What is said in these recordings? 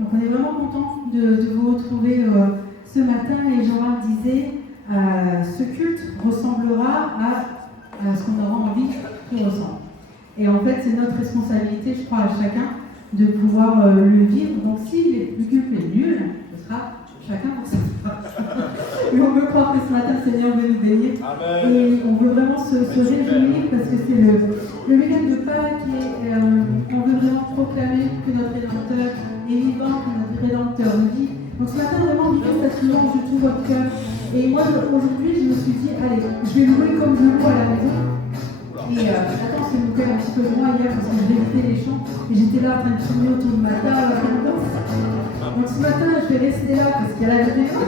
Donc on est vraiment content de vous retrouver ce matin. Et Jean-Marc disait, ce culte ressemblera à ce qu'on aura envie qu'il ressemble. Et en fait, c'est notre responsabilité, je crois, à chacun, de pouvoir le vivre. Donc si le culte est nul, ce sera chacun pour sa part. Mais on veut croire que ce matin, le Seigneur veut nous bénir. Amen. Et on veut vraiment se réjouir parce que c'est le week-end de Pâques et on veut vraiment proclamer que notre Rédempteur est vivant, que notre Rédempteur vit. Donc ce matin, vraiment, vivez cette louange de tout votre cœur. Et moi, aujourd'hui, je me suis dit, allez, je vais louer comme je loue à la maison. Et attends, c'est me un petit peu de moi hier parce que j'ai évité les chants et j'étais là en train de filmer autour de ma table, en train de danser. Donc ce matin, je vais rester là parce qu'il y a la vidéo.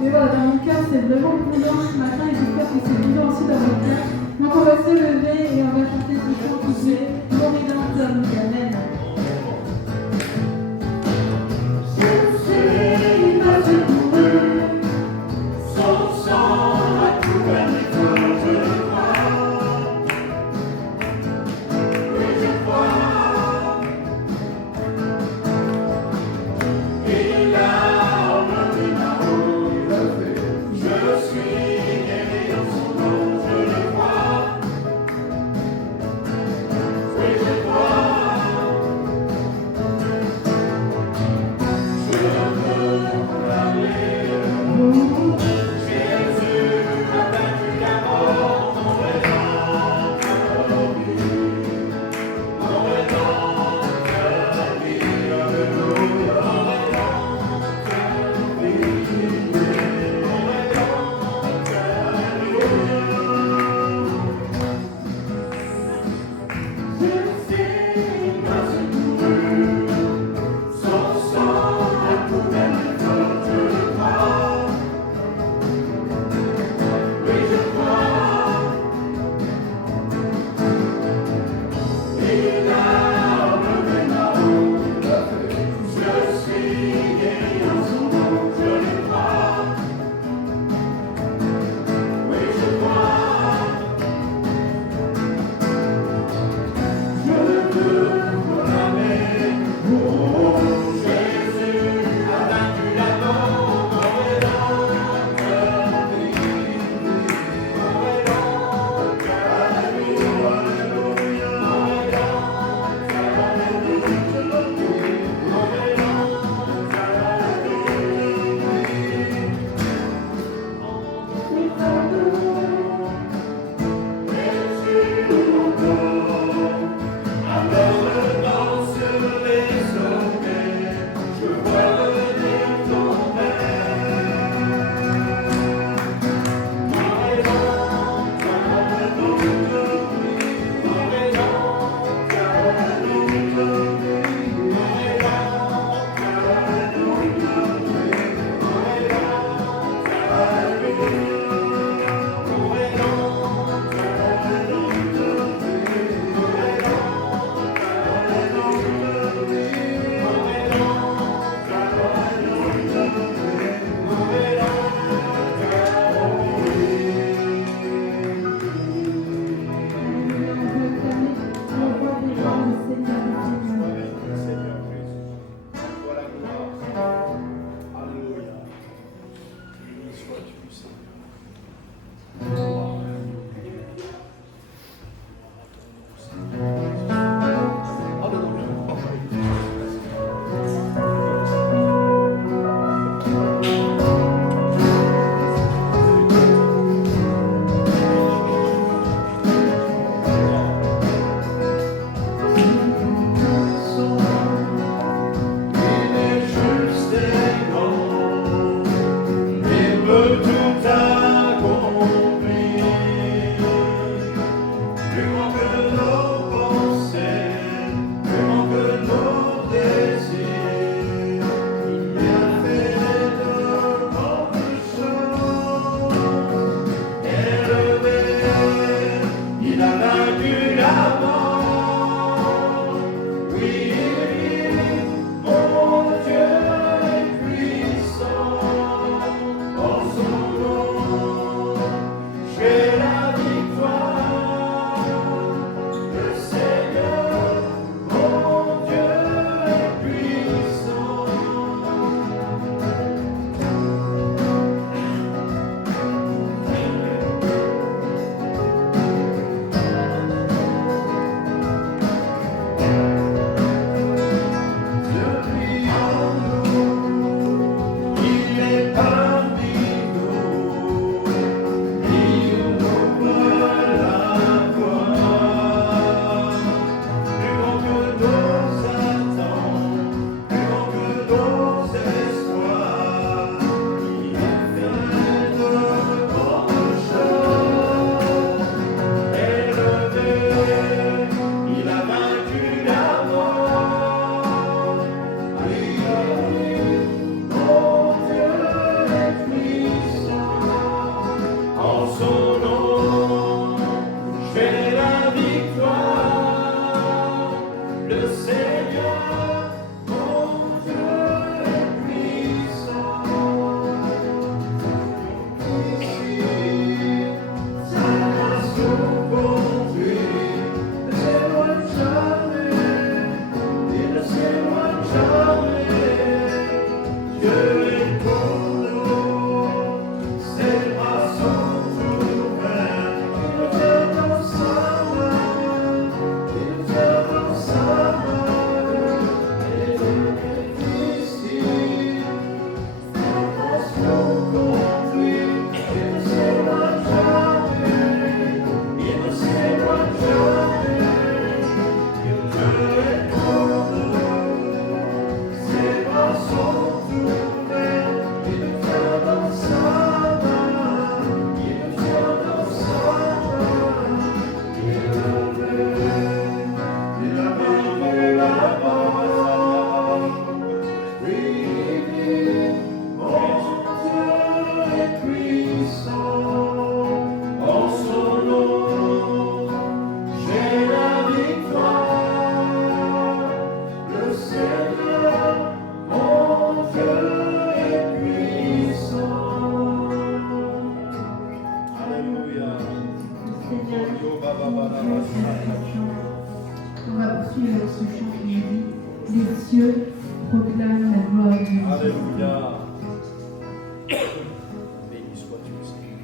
Mais voilà, dans mon cœur, c'est vraiment bouillant ce matin et j'espère que c'est bouillant aussi dans votre cœur. Donc on va se lever et on va chanter ce chant qui dit Mon Rédempteur nous amène. Je sais pas ce qu'on veut, son sang a couvert mes corps, je le crois. Oui, je crois. Et là, Tout Béni sois-tu, Seigneur.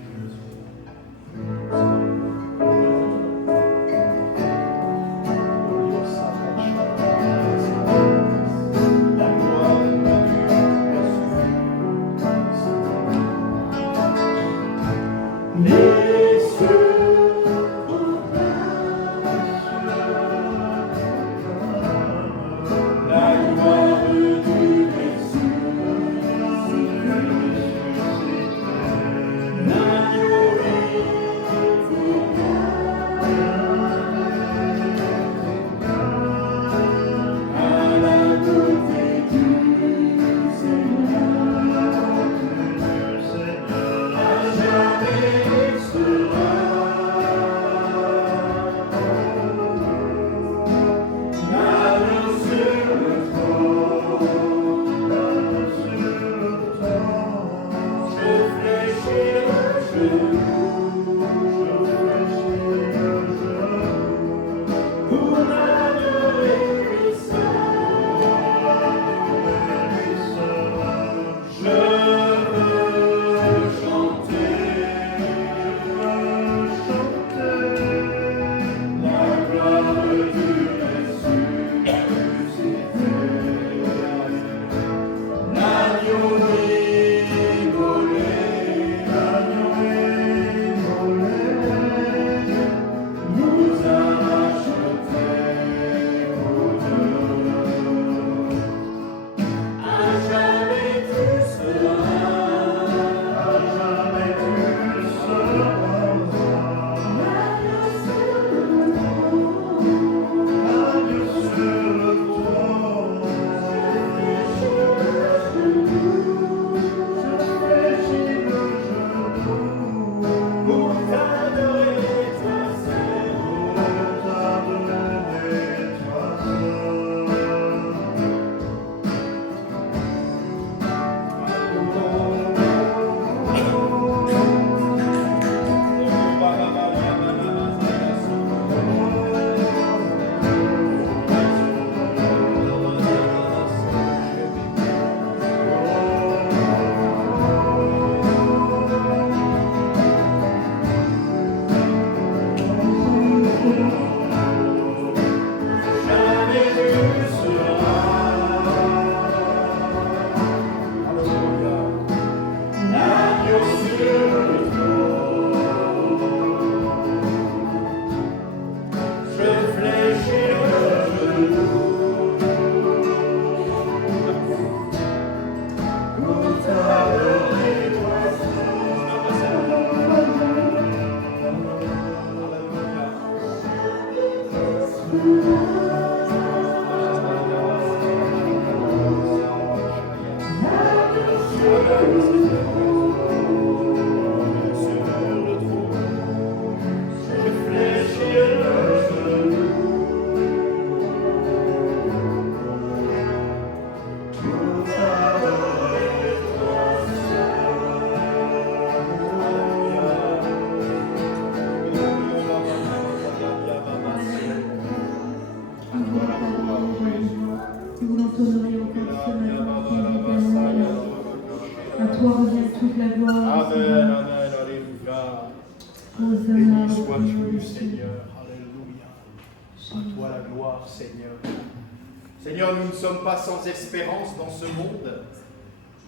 Seigneur, nous ne sommes pas sans espérance dans ce monde,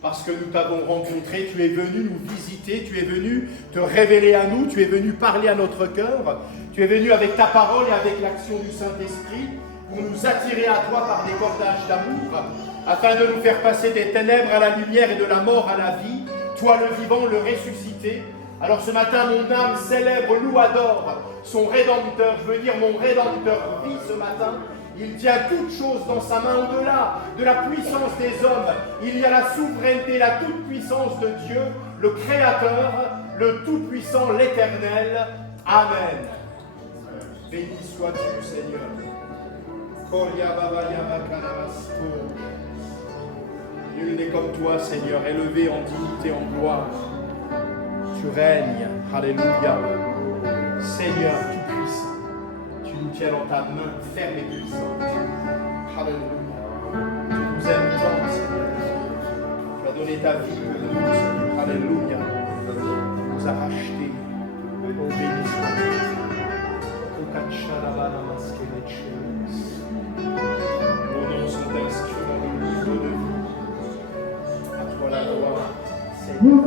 parce que nous t'avons rencontré, tu es venu nous visiter, tu es venu te révéler à nous, tu es venu parler à notre cœur, tu es venu avec ta parole et avec l'action du Saint-Esprit pour nous attirer à toi par des cordages d'amour, afin de nous faire passer des ténèbres à la lumière et de la mort à la vie, toi le vivant, le ressuscité. Alors ce matin, mon âme célèbre, loue, adore son Rédempteur, je veux dire mon Rédempteur vit ce matin. Il tient toutes choses dans sa main au-delà de la puissance des hommes. Il y a la souveraineté, la toute-puissance de Dieu, le Créateur, le Tout-Puissant, l'Éternel. Amen. Béni sois-tu, Seigneur. Nul n'est comme toi, Seigneur, élevé en dignité, en gloire. Tu règnes. Alléluia. Seigneur tout-puissant. Tu nous tiens dans ta main ferme et puissante. Alléluia. Tu nous aimes tant, Seigneur. Tu as donné ta vie pour nous, Seigneur. Alléluia, nous a rachetés. Oh, béni soit. Nos noms sont inscrits dans le livre de vie. À toi la gloire, Seigneur.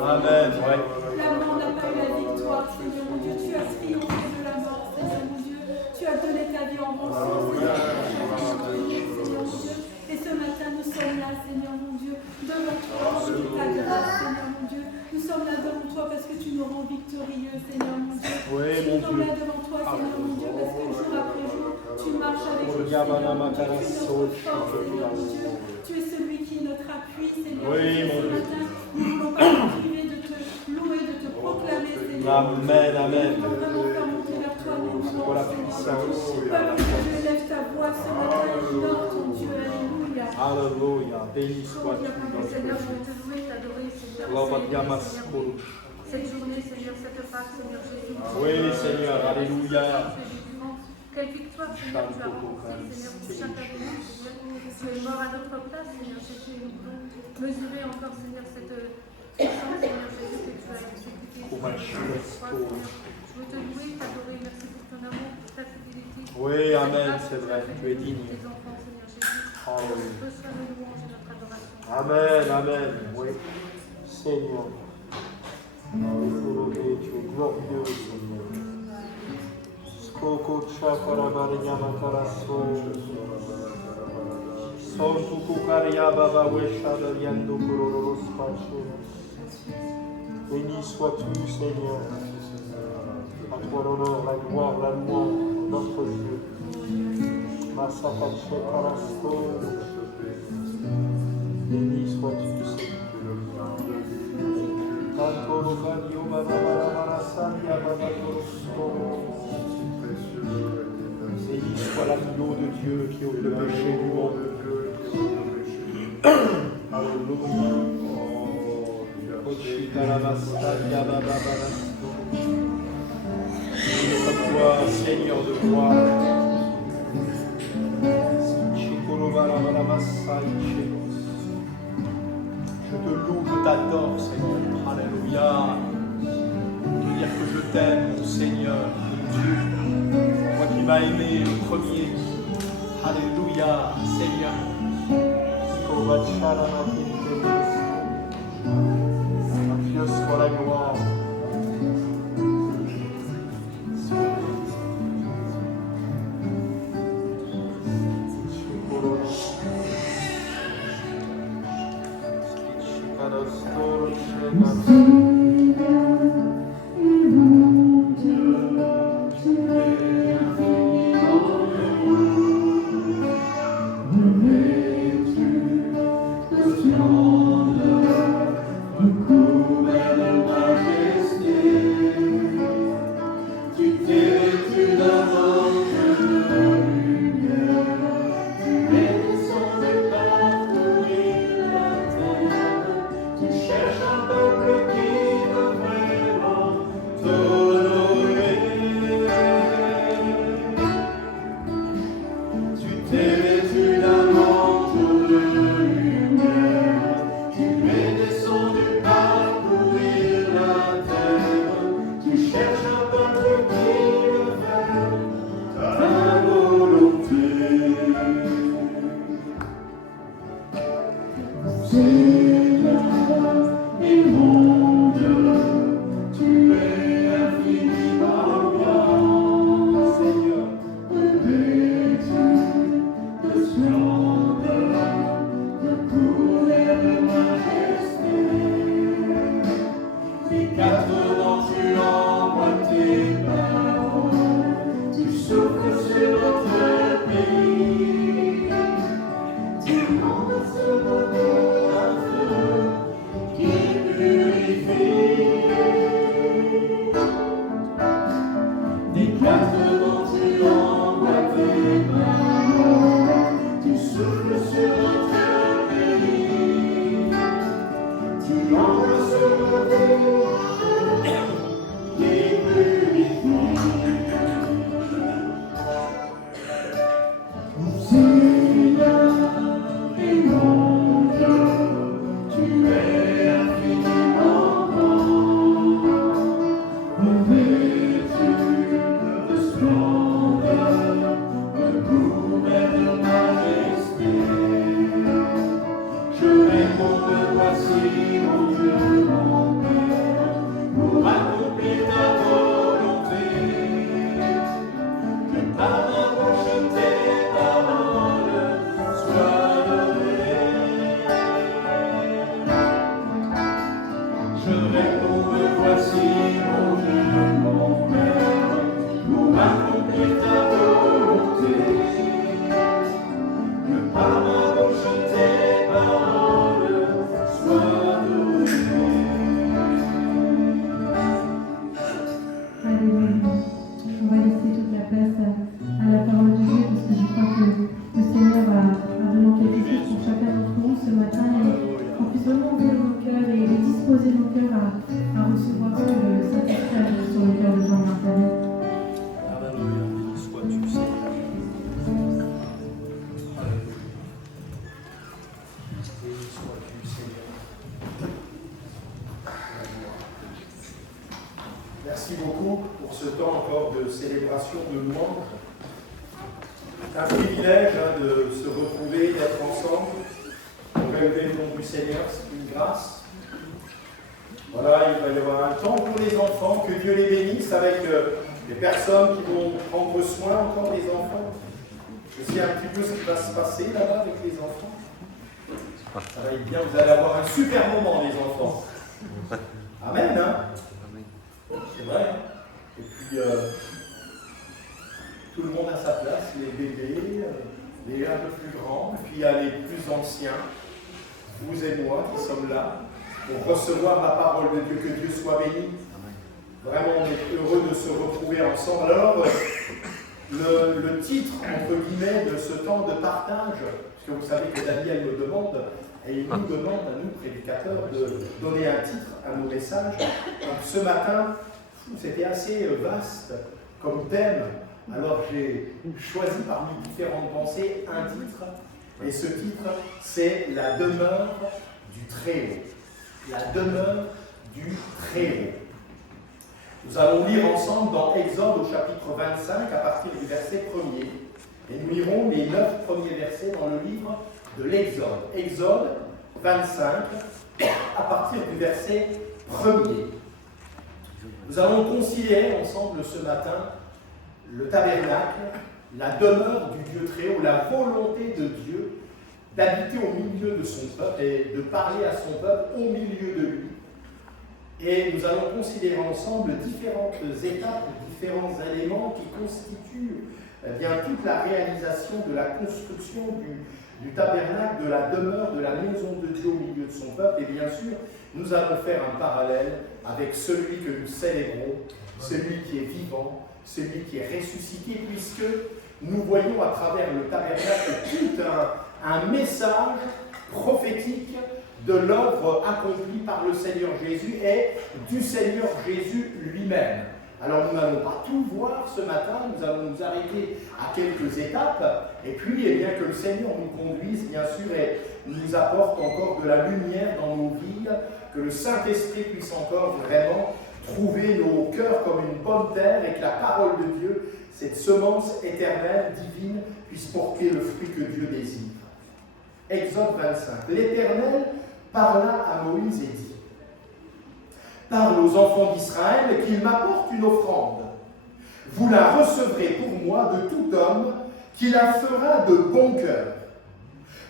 Amen. Ouais. La mort n'a pas eu la victoire, Seigneur mon Dieu. Tu as triomphé de la mort, Seigneur mon Dieu. Tu as donné ta vie en rançon, Seigneur mon Dieu. Et ce matin, nous sommes là, Seigneur mon Dieu, devant toi, de ta grâce, Seigneur mon Dieu. Nous sommes là devant toi parce que tu nous rends victorieux, Seigneur mon Dieu. Nous sommes là devant toi, Seigneur mon Dieu, parce que jour après jour, tu marches avec nous, Seigneur mon Dieu. Tu es notre force, Seigneur mon Dieu. Tu es celui qui est notre appui, Seigneur mon Dieu. Ce matin, nous ne voulons pas nous priver de te louer, de te proclamer, Seigneur. Amen, amen. Nous voulons vraiment faire monter vers toi nos louanges, Pour la Seigneur. puissance. Peuple de Dieu, lève ta voix ce matin et honore ton Dieu. Alléluia. Alléluia. Béni sois-tu. Seigneur, je vais te louer, t'adorer, Seigneur. Cette journée, Seigneur, cette Pâque, Seigneur Jésus. Oui, Seigneur, alléluia. Quelle victoire, Seigneur, tu as remportée, Seigneur, pour chacun de nous, Seigneur. Tu es mort à notre place, Seigneur Jésus, et nous pouvons mesurer encore, Seigneur, cette puissance, Seigneur Jésus, que tu as exécutée. Je veux te louer, t'adorer, merci pour ton amour, pour ta fidélité. Oui, amen, c'est vrai, tu es digne. Tes enfants, Seigneur Jésus. Reçois nos louanges et notre adoration. Amen, amen. Oui, Seigneur. Tu es glorieux, Seigneur. Skoko chakarabaria mataraso. Son tukukaria baba wesha dariando kororo spacho. Béni sois-tu, Seigneur. À toi l'honneur, la gloire, la louange, notre Dieu. Masakache karasto. Béni sois-tu, Seigneur. Tantoro vadio baba marasaria baba torosto. Béni soit l'agneau de Dieu qui ôte le péché du monde. Alléluia. Toi, Seigneur de gloire. Je te loue, je t'adore, Seigneur. Alléluia. Dire que je t'aime, mon Seigneur, mon Dieu. Toi qui m'as aimé le premier. Alléluia, Seigneur. Dieu soit la gloire. Tu m'en as ce temps encore de célébration, de louange. C'est un privilège de se retrouver, d'être ensemble, pour élever le nom du Seigneur, c'est une grâce. Voilà, il va y avoir un temps pour les enfants, que Dieu les bénisse avec les personnes qui vont prendre soin encore des enfants. Je sais un petit peu ce qui va se passer là-bas avec les enfants. Ça va être bien, vous allez avoir un super moment, les enfants. Amen, hein? C'est vrai, hein? Et puis, tout le monde a sa place, les bébés, les un peu plus grands, et puis il y a les plus anciens, vous et moi qui sommes là, pour recevoir la parole de Dieu, que Dieu soit béni. Vraiment, on est heureux de se retrouver ensemble. Alors, le titre, entre guillemets, de ce temps de partage, puisque vous savez que Daniel me demande, et il nous demande à nous, prédicateurs, de donner un titre à nos messages. Donc ce matin, c'était assez vaste comme thème. Alors j'ai choisi parmi différentes pensées un titre, et ce titre, c'est La demeure du Très-Haut. La demeure du Très-Haut. Nous allons lire ensemble dans Exode au chapitre 25 à partir du verset 1er. Et nous lirons les 9 premiers versets dans le livre de l'Exode. Exode 25 à partir du verset 1er. Nous allons considérer ensemble ce matin le tabernacle, la demeure du Dieu Très-Haut, la volonté de Dieu d'habiter au milieu de son peuple et de parler à son peuple au milieu de lui. Et nous allons considérer ensemble différentes étapes, différents éléments qui constituent bien toute la réalisation de la construction du tabernacle, de la demeure, de la maison de Dieu au milieu de son peuple. Et bien sûr, nous allons faire un parallèle avec celui que nous célébrons, celui qui est vivant, celui qui est ressuscité, puisque nous voyons à travers le tabernacle tout un message prophétique de l'œuvre accomplie par le Seigneur Jésus et du Seigneur Jésus lui-même. Alors nous n'allons pas tout voir ce matin, nous allons nous arrêter à quelques étapes, et puis eh bien, que le Seigneur nous conduise, bien sûr, et nous apporte encore de la lumière dans nos vies, que le Saint-Esprit puisse encore vraiment trouver nos cœurs comme une bonne terre, et que la parole de Dieu, cette semence éternelle, divine, puisse porter le fruit que Dieu désire. Exode 25. L'Éternel parla à Moïse et dit: parle aux enfants d'Israël qu'ils m'apportent une offrande. Vous la recevrez pour moi de tout homme qui la fera de bon cœur.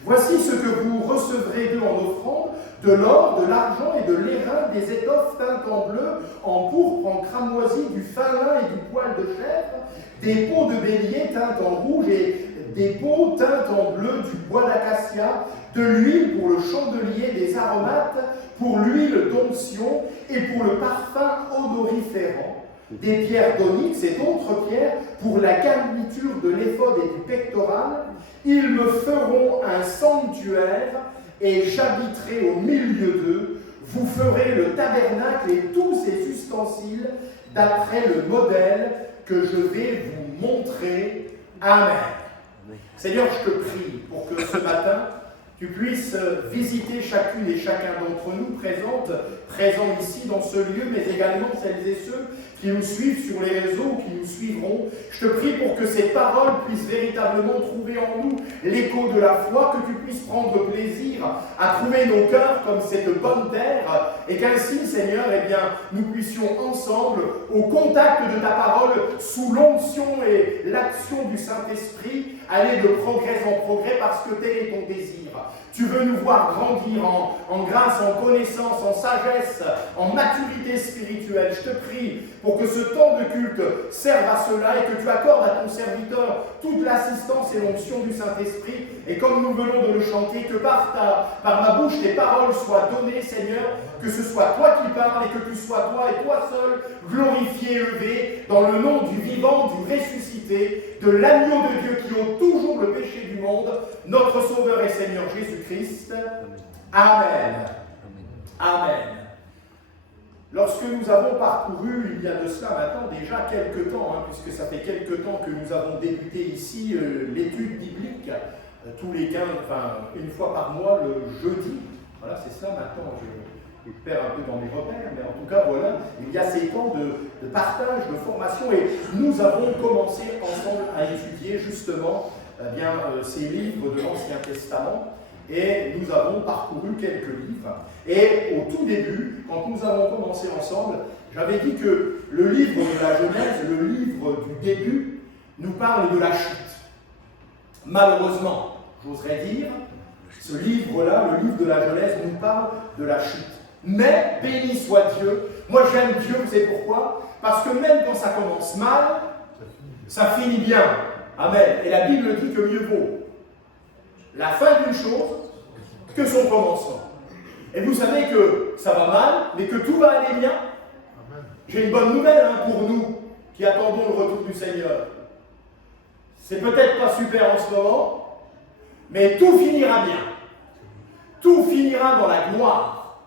Voici ce que vous recevrez d'eux en offrande: de l'or, de l'argent et de l'airain, des étoffes teintes en bleu, en pourpre, en cramoisi, du fin lin et du poil de chèvre, des peaux de bélier teintes en rouge et des peaux teintes en bleu, du bois d'acacia, de l'huile pour le chandelier, des aromates, pour l'huile d'onction et pour le parfum odoriférant, des pierres d'onyx et d'autres pierres pour la garniture de l'éphod et du pectoral. Ils me feront un sanctuaire et j'habiterai au milieu d'eux. Vous ferez le tabernacle et tous ses ustensiles d'après le modèle que je vais vous montrer. Amen. Seigneur, je te prie pour que ce matin, tu puisses visiter chacune et chacun d'entre nous présents ici dans ce lieu, mais également celles et ceux qui nous suivent sur les réseaux, qui nous suivront. Je te prie pour que ces paroles puissent véritablement trouver en nous l'écho de la foi, que tu puisses prendre plaisir à trouver nos cœurs comme cette bonne terre, et qu'ainsi, Seigneur, eh bien, nous puissions ensemble, au contact de ta parole, sous l'onction et l'action du Saint-Esprit, aller de progrès en progrès, parce que tel est ton désir. Tu veux nous voir grandir en grâce, en connaissance, en sagesse, en maturité spirituelle. Je te prie pour que ce temps de culte serve à cela et que tu accordes à ton serviteur toute l'assistance et l'onction du Saint-Esprit. Et comme nous venons de le chanter, que par ma bouche tes paroles soient données, Seigneur, que ce soit toi qui parles et que tu sois toi et toi seul glorifié, élevé, dans le nom du vivant, du ressuscité, de l'agneau de Dieu qui ôte toujours le péché du monde, notre Sauveur et Seigneur Jésus-Christ. Amen. Amen. Lorsque nous avons parcouru, il y a de cela maintenant déjà quelques temps, puisque ça fait quelques temps que nous avons débuté ici l'étude biblique, tous les 15, une fois par mois, le jeudi. Voilà, c'est cela maintenant. je perds un peu dans mes repères, mais en tout cas, voilà, il y a ces temps de partage, de formation, et nous avons commencé ensemble à étudier justement ces livres de l'Ancien Testament, et nous avons parcouru quelques livres. Et au tout début, quand nous avons commencé ensemble, j'avais dit que le livre de la Genèse, le livre du début, nous parle de la chute. Malheureusement, j'oserais dire, ce livre-là, le livre de la Genèse, nous parle de la chute. Mais, béni soit Dieu, moi j'aime Dieu, vous savez pourquoi? Parce que même quand ça commence mal, ça finit bien. Amen. Et la Bible dit que mieux vaut la fin d'une chose que son commencement. Et vous savez que ça va mal, mais que tout va aller bien. J'ai une bonne nouvelle pour nous qui attendons le retour du Seigneur. C'est peut-être pas super en ce moment, mais tout finira bien. Tout finira dans la gloire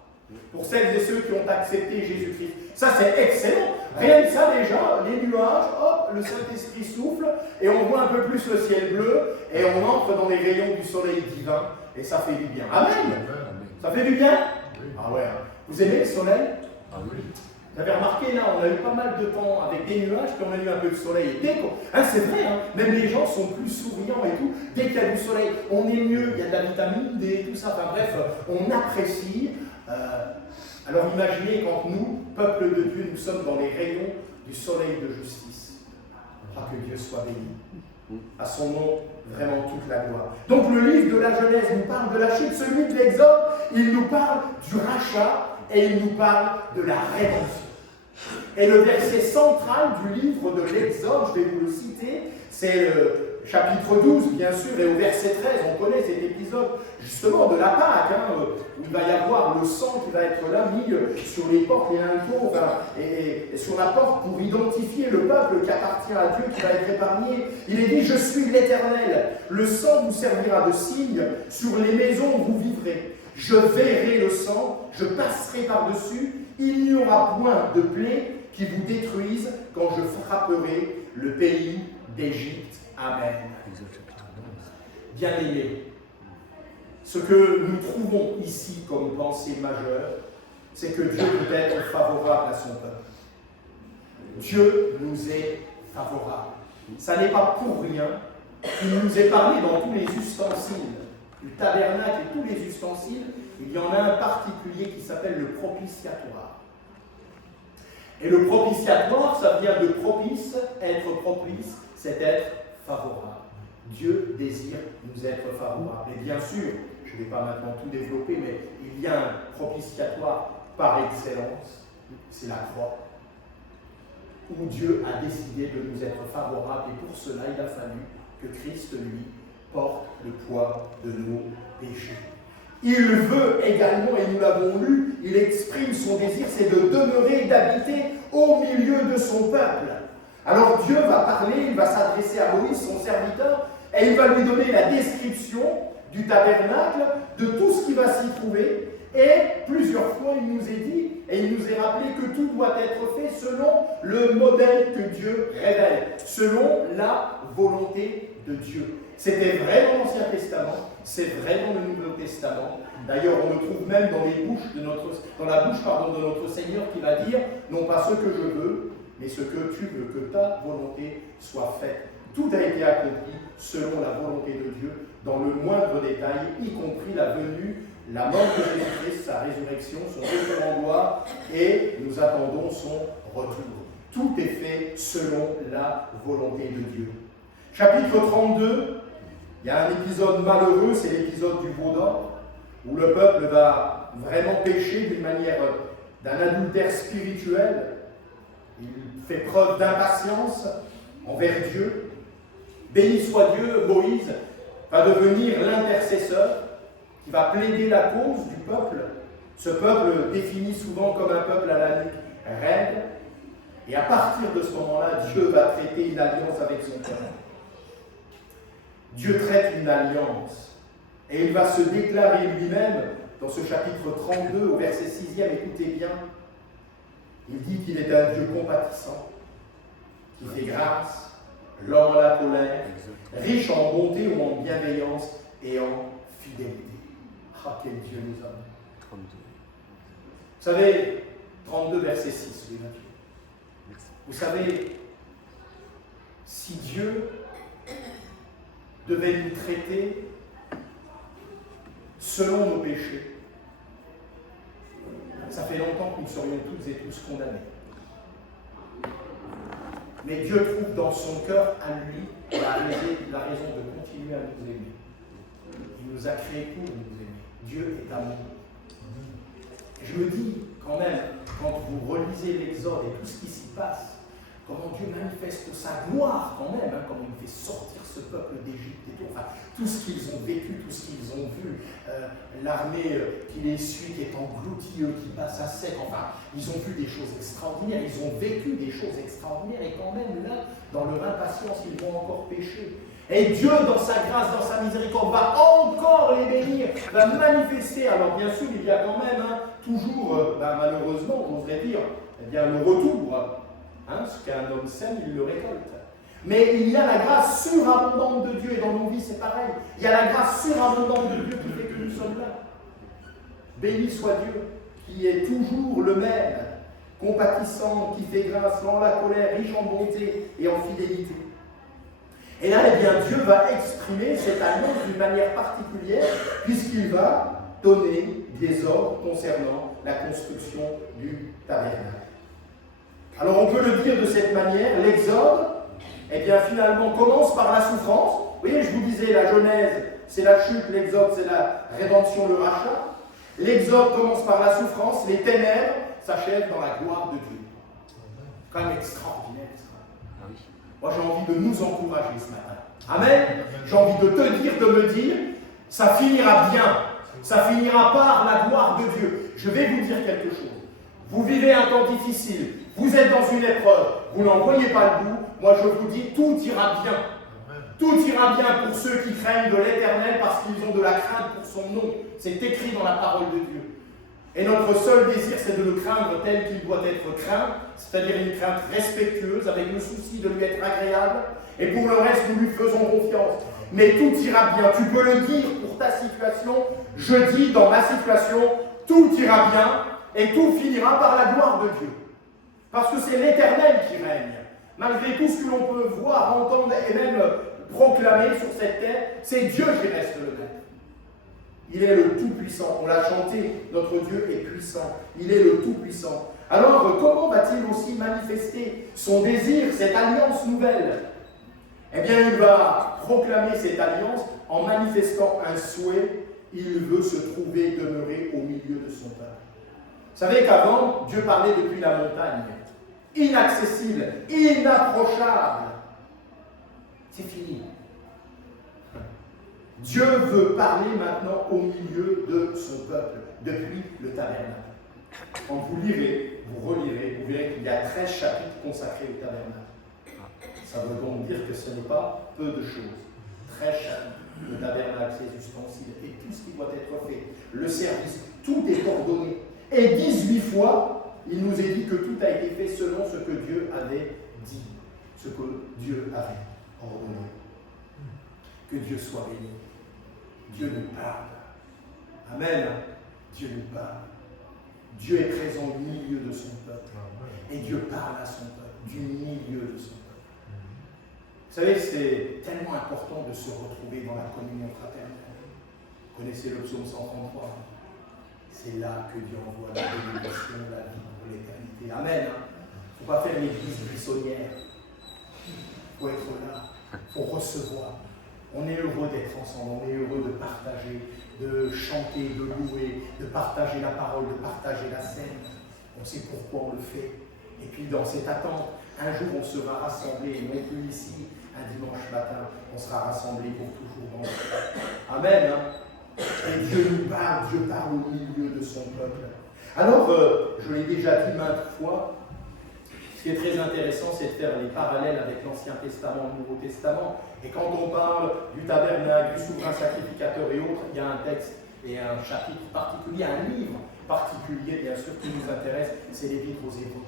pour celles et ceux qui ont accepté Jésus-Christ. Ça, c'est excellent. Rien que ça, déjà, les nuages, hop, le Saint-Esprit souffle, et on voit un peu plus le ciel bleu, et on entre dans les rayons du soleil divin, et ça fait du bien. Amen. Ça fait du bien? Ah ouais. Vous aimez le soleil? Ah oui. Vous avez remarqué, là, on a eu pas mal de temps avec des nuages, puis on a eu un peu de soleil. Et c'est vrai, même les gens sont plus souriants et tout. Dès qu'il y a du soleil, on est mieux, il y a de la vitamine D, tout ça. Enfin bref, on apprécie. Alors imaginez quand nous, peuple de Dieu, nous sommes dans les rayons du soleil de justice. Ah, que Dieu soit béni. À son nom, vraiment toute la gloire. Donc le livre de la Genèse nous parle de la chute. Celui de l'Exode, il nous parle du rachat et il nous parle de la rédemption. Et le verset central du livre de l'Exode, je vais vous le citer, c'est le chapitre 12, bien sûr, et au verset 13, on connaît cet épisode justement de la Pâque, où il va y avoir le sang qui va être là mis sur les portes, les linteaux, et sur la porte pour identifier le peuple qui appartient à Dieu, qui va être épargné. Il est dit, je suis l'Éternel, le sang vous servira de signe, sur les maisons vous vivrez. Je verrai le sang, je passerai par-dessus, il n'y aura point de plaie qui vous détruise quand je frapperai le pays d'Égypte. Amen. Bien-aimés, ce que nous trouvons ici comme pensée majeure, c'est que Dieu peut être favorable à son peuple. Dieu nous est favorable. Ça n'est pas pour rien qu'il nous est parlé dans tous les ustensiles du tabernacle et tous les ustensiles. Il y en a un particulier qui s'appelle le propitiatoire. Et le propitiatoire, ça vient de propice. Être propice, c'est être favorable. Dieu désire nous être favorable. Et bien sûr, je ne vais pas maintenant tout développer, mais il y a un propitiatoire par excellence, c'est la croix, où Dieu a décidé de nous être favorable. Et pour cela, il a fallu que Christ, lui, porte le poids de nos péchés. Il veut également, et nous l'avons lu, il exprime son désir, c'est de demeurer, d'habiter au milieu de son peuple. Alors Dieu va parler, il va s'adresser à Moïse, son serviteur, et il va lui donner la description du tabernacle, de tout ce qui va s'y trouver. Et plusieurs fois, il nous est dit, et il nous est rappelé que tout doit être fait selon le modèle que Dieu révèle, selon la volonté de Dieu. C'était vrai dans l'Ancien Testament, c'est vrai dans le Nouveau Testament. D'ailleurs, on le trouve même dans la bouche de notre Seigneur qui va dire, non pas ce que je veux, mais ce que tu veux, que ta volonté soit faite. Tout a été accompli selon la volonté de Dieu, dans le moindre détail, y compris la venue, la mort de Jésus-Christ, sa résurrection, son retour en gloire, et nous attendons son retour. Tout est fait selon la volonté de Dieu. Chapitre 32, il y a un épisode malheureux, c'est l'épisode du veau d'or, où le peuple va vraiment pécher d'une manière d'un adultère spirituel. Il fait preuve d'impatience envers Dieu. Béni soit Dieu, Moïse va devenir l'intercesseur qui va plaider la cause du peuple. Ce peuple défini souvent comme un peuple à la nuque raide. Et à partir de ce moment-là, Dieu va traiter une alliance avec son peuple. Dieu traite une alliance. Et il va se déclarer lui-même dans ce chapitre 32 au verset 6e, écoutez bien. Il dit qu'il est un Dieu compatissant, qui fait grâce, lent à la colère, riche en bonté ou en bienveillance et en fidélité. Ah, quel Dieu nous a. savez, 32, verset 6, oui, vous savez, si Dieu devait nous traiter selon nos péchés, ça fait longtemps que nous serions toutes et tous condamnés. Mais Dieu trouve dans son cœur à lui la raison de continuer à nous aimer. Il nous a créés pour nous aimer. Dieu est amour. Et je me dis, quand même, quand vous relisez l'Exode et tout ce qui s'y passe, comment Dieu manifeste sa gloire quand même, hein, comment il fait sortir ce peuple d'Égypte et tout, enfin, tout ce qu'ils ont vécu, tout ce qu'ils ont vu, l'armée qui les suit, qui est engloutie, qui passe à sec, enfin, ils ont vu des choses extraordinaires, ils ont vécu des choses extraordinaires, et quand même là, dans leur impatience, ils vont encore pécher. Et Dieu, dans sa grâce, dans sa miséricorde, va encore les bénir, va manifester. Alors bien sûr, il y a quand même toujours, malheureusement, on oserait dire, eh bien, le retour. Ce qu'un homme sème, il le récolte. Mais il y a la grâce surabondante de Dieu, et dans nos vies, c'est pareil. Il y a la grâce surabondante de Dieu qui fait que nous sommes là. Béni soit Dieu, qui est toujours le même, compatissant, qui fait grâce, lent la colère, riche en bonté et en fidélité. Et là, eh bien, Dieu va exprimer cette alliance d'une manière particulière, puisqu'il va donner des ordres concernant la construction du tabernacle. Alors on peut le dire de cette manière, l'Exode, eh bien finalement commence par la souffrance. Vous voyez, je vous disais, la Genèse, c'est la chute, l'Exode, c'est la rédemption, le rachat. L'Exode commence par la souffrance, les ténèbres s'achèvent dans la gloire de Dieu. C'est quand même extraordinaire. Moi j'ai envie de nous encourager ce matin. Amen. J'ai envie de te dire, de me dire, ça finira bien. Ça finira par la gloire de Dieu. Je vais vous dire quelque chose. Vous vivez un temps difficile. Vous êtes dans une épreuve, vous n'en voyez pas le bout, moi je vous dis, tout ira bien. Tout ira bien pour ceux qui craignent de l'Éternel parce qu'ils ont de la crainte pour son nom. C'est écrit dans la parole de Dieu. Et notre seul désir, c'est de le craindre tel qu'il doit être craint, c'est-à-dire une crainte respectueuse, avec le souci de lui être agréable. Et pour le reste, nous lui faisons confiance. Mais tout ira bien. Tu peux le dire pour ta situation. Je dis dans ma situation, tout ira bien et tout finira par la gloire de Dieu. Parce que c'est l'Éternel qui règne. Malgré tout ce que l'on peut voir, entendre et même proclamer sur cette terre, c'est Dieu qui reste le maître. Il est le Tout-Puissant. On l'a chanté, notre Dieu est puissant. Il est le Tout-Puissant. Alors, comment va-t-il aussi manifester son désir, cette alliance nouvelle? Eh bien, il va proclamer cette alliance en manifestant un souhait. Il veut se trouver, demeurer au milieu de son peuple. Vous savez qu'avant, Dieu parlait depuis la montagne. Inaccessible, inapprochable. C'est fini. Dieu veut parler maintenant au milieu de son peuple, depuis le tabernacle. Quand vous lirez, vous relirez, vous verrez qu'il y a 13 chapitres consacrés au tabernacle. Ça veut donc dire que ce n'est pas peu de choses. 13 chapitres, le tabernacle, ses ustensiles et tout ce qui doit être fait. Le service, tout est ordonné. Et 18 fois, il nous est dit que tout a été fait selon ce que Dieu avait dit, ce que Dieu avait ordonné. Que Dieu soit béni. Dieu nous parle. Amen. Dieu nous parle. Dieu est présent au milieu de son peuple. Et Dieu parle à son peuple, du milieu de son peuple. Vous savez, c'est tellement important de se retrouver dans la communion fraternelle. Vous connaissez le psaume 133. C'est là que Dieu envoie la bénédiction, la vie pour l'éternité. Amen. Il ne faut pas faire l'église buissonnière. Il faut être là. Il faut recevoir. On est heureux d'être ensemble. On est heureux de partager, de chanter, de louer, de partager la parole, de partager la scène. On sait pourquoi on le fait. Et puis dans cette attente, un jour on sera rassemblés, non plus ici, un dimanche matin, on sera rassemblés pour toujours dans le Seigneur. Amen. Et Dieu nous parle, Dieu parle au milieu de son peuple. Alors, je l'ai déjà dit maintes fois, ce qui est très intéressant, c'est de faire les parallèles avec l'Ancien Testament, le Nouveau Testament. Et quand on parle du tabernacle, du souverain sacrificateur et autres, il y a un texte et un chapitre particulier, un livre particulier, bien sûr, qui nous intéresse, c'est l'Épître aux Hébreux.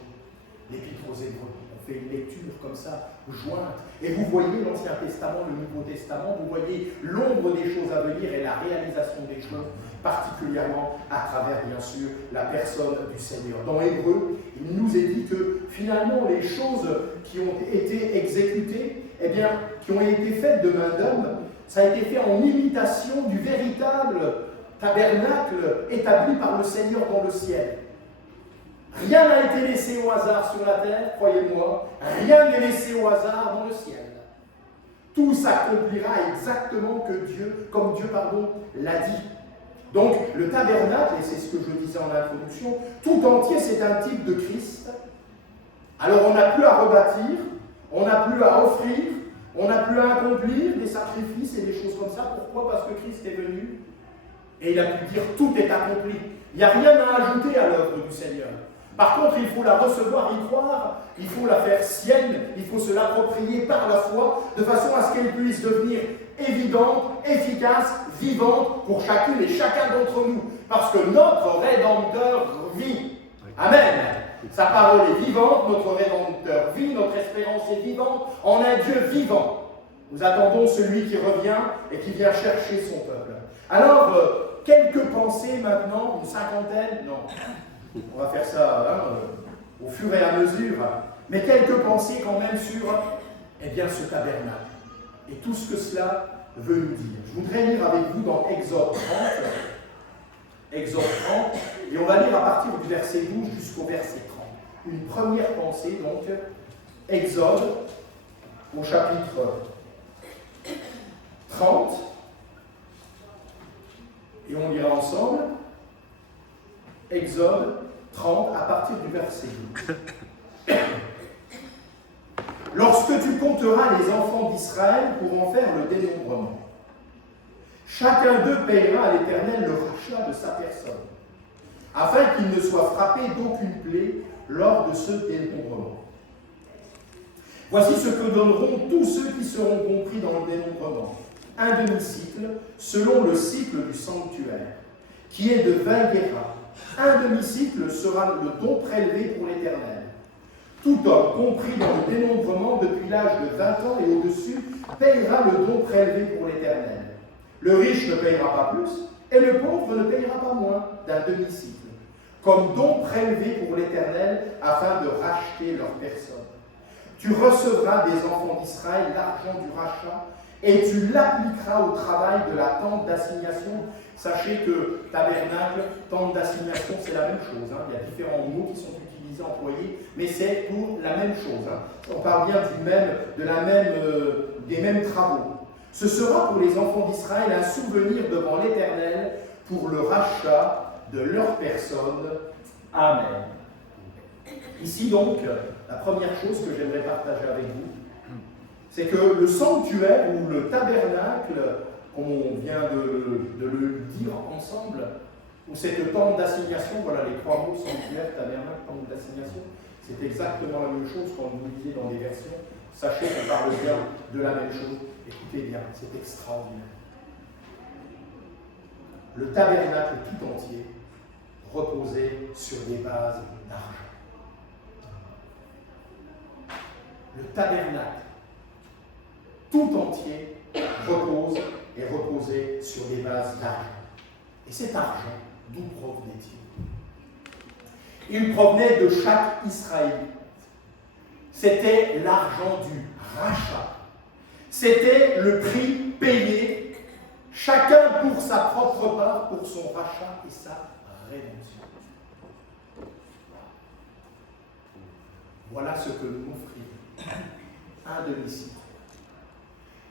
L'Épître aux Hébreux. On on fait une lecture comme ça, jointe. Et vous voyez l'Ancien Testament, le Nouveau Testament, vous voyez l'ombre des choses à venir et la réalisation des choses, particulièrement à travers, bien sûr, la personne du Seigneur. Dans Hébreux, il nous est dit que finalement, les choses qui ont été exécutées, eh bien, qui ont été faites de main d'homme, ça a été fait en imitation du véritable tabernacle établi par le Seigneur dans le ciel. Rien n'a été laissé au hasard sur la terre, croyez-moi. Rien n'est laissé au hasard dans le ciel. Tout s'accomplira exactement comme Dieu l'a dit. Donc, le tabernacle, et c'est ce que je disais en introduction, tout entier, c'est un type de Christ. Alors, on n'a plus à rebâtir, on n'a plus à offrir, on n'a plus à accomplir des sacrifices et des choses comme ça. Pourquoi? Parce que Christ est venu et il a pu dire tout est accompli. Il n'y a rien à ajouter à l'œuvre du Seigneur. Par contre, il faut la recevoir, y croire, il faut la faire sienne, il faut se l'approprier par la foi, de façon à ce qu'elle puisse devenir évidente, efficace, vivante pour chacune et chacun d'entre nous. Parce que notre Rédempteur vit. Amen. Sa parole est vivante, notre Rédempteur vit, notre espérance est vivante en un Dieu vivant. Nous attendons celui qui revient et qui vient chercher son peuple. Alors, quelques pensées maintenant, une cinquantaine, non. On va faire ça au fur et à mesure, mais quelques pensées quand même sur ce tabernacle et tout ce que cela veut nous dire. Je voudrais lire avec vous dans Exode 30, et on va lire à partir du verset 12 jusqu'au verset 30. Une première pensée, donc, Exode, au chapitre 30, et on lira ensemble, Exode 30, à partir du verset 12. Lorsque tu compteras les enfants d'Israël pour en faire le dénombrement, chacun d'eux payera à l'Éternel le rachat de sa personne, afin qu'il ne soit frappé d'aucune plaie lors de ce dénombrement. Voici ce que donneront tous ceux qui seront compris dans le dénombrement. Un demi-cycle, selon le cycle du sanctuaire, qui est de 20 guéras. Un demi-cycle sera le don prélevé pour l'Éternel. Tout homme compris dans le dénombrement depuis l'âge de 20 ans et au-dessus payera le don prélevé pour l'Éternel. Le riche ne payera pas plus, et le pauvre ne payera pas moins d'un demi-cycle, comme don prélevé pour l'Éternel, afin de racheter leur personne. Tu recevras des enfants d'Israël l'argent du rachat, et tu l'appliqueras au travail de la tente d'assignation. Sachez que tabernacle, tente d'assignation, c'est la même chose. Il y a différents mots qui sont utilisés, employés, mais c'est pour la même chose. On parle bien des mêmes travaux. Ce sera pour les enfants d'Israël un souvenir devant l'Éternel pour le rachat de leur personne. Amen. Ici donc, la première chose que j'aimerais partager avec vous, c'est que le sanctuaire ou le tabernacle, comme on vient de le dire ensemble, ou cette tente d'assignation, voilà les trois mots, sanctuaire, tabernacle, tente d'assignation, c'est exactement la même chose quand vous lisez dans des versions. Sachez qu'on parle bien de la même chose. Écoutez bien, c'est extraordinaire. Le tabernacle tout entier reposait sur des bases d'argent. Le tabernacle tout entier repose et reposait sur des bases d'argent. Et cet argent, d'où provenait-il? Il provenait de chaque Israélite. C'était l'argent du rachat. C'était le prix payé, chacun pour sa propre part, pour son rachat et sa rédemption. Voilà ce que nous offrions. Un demi-cycle.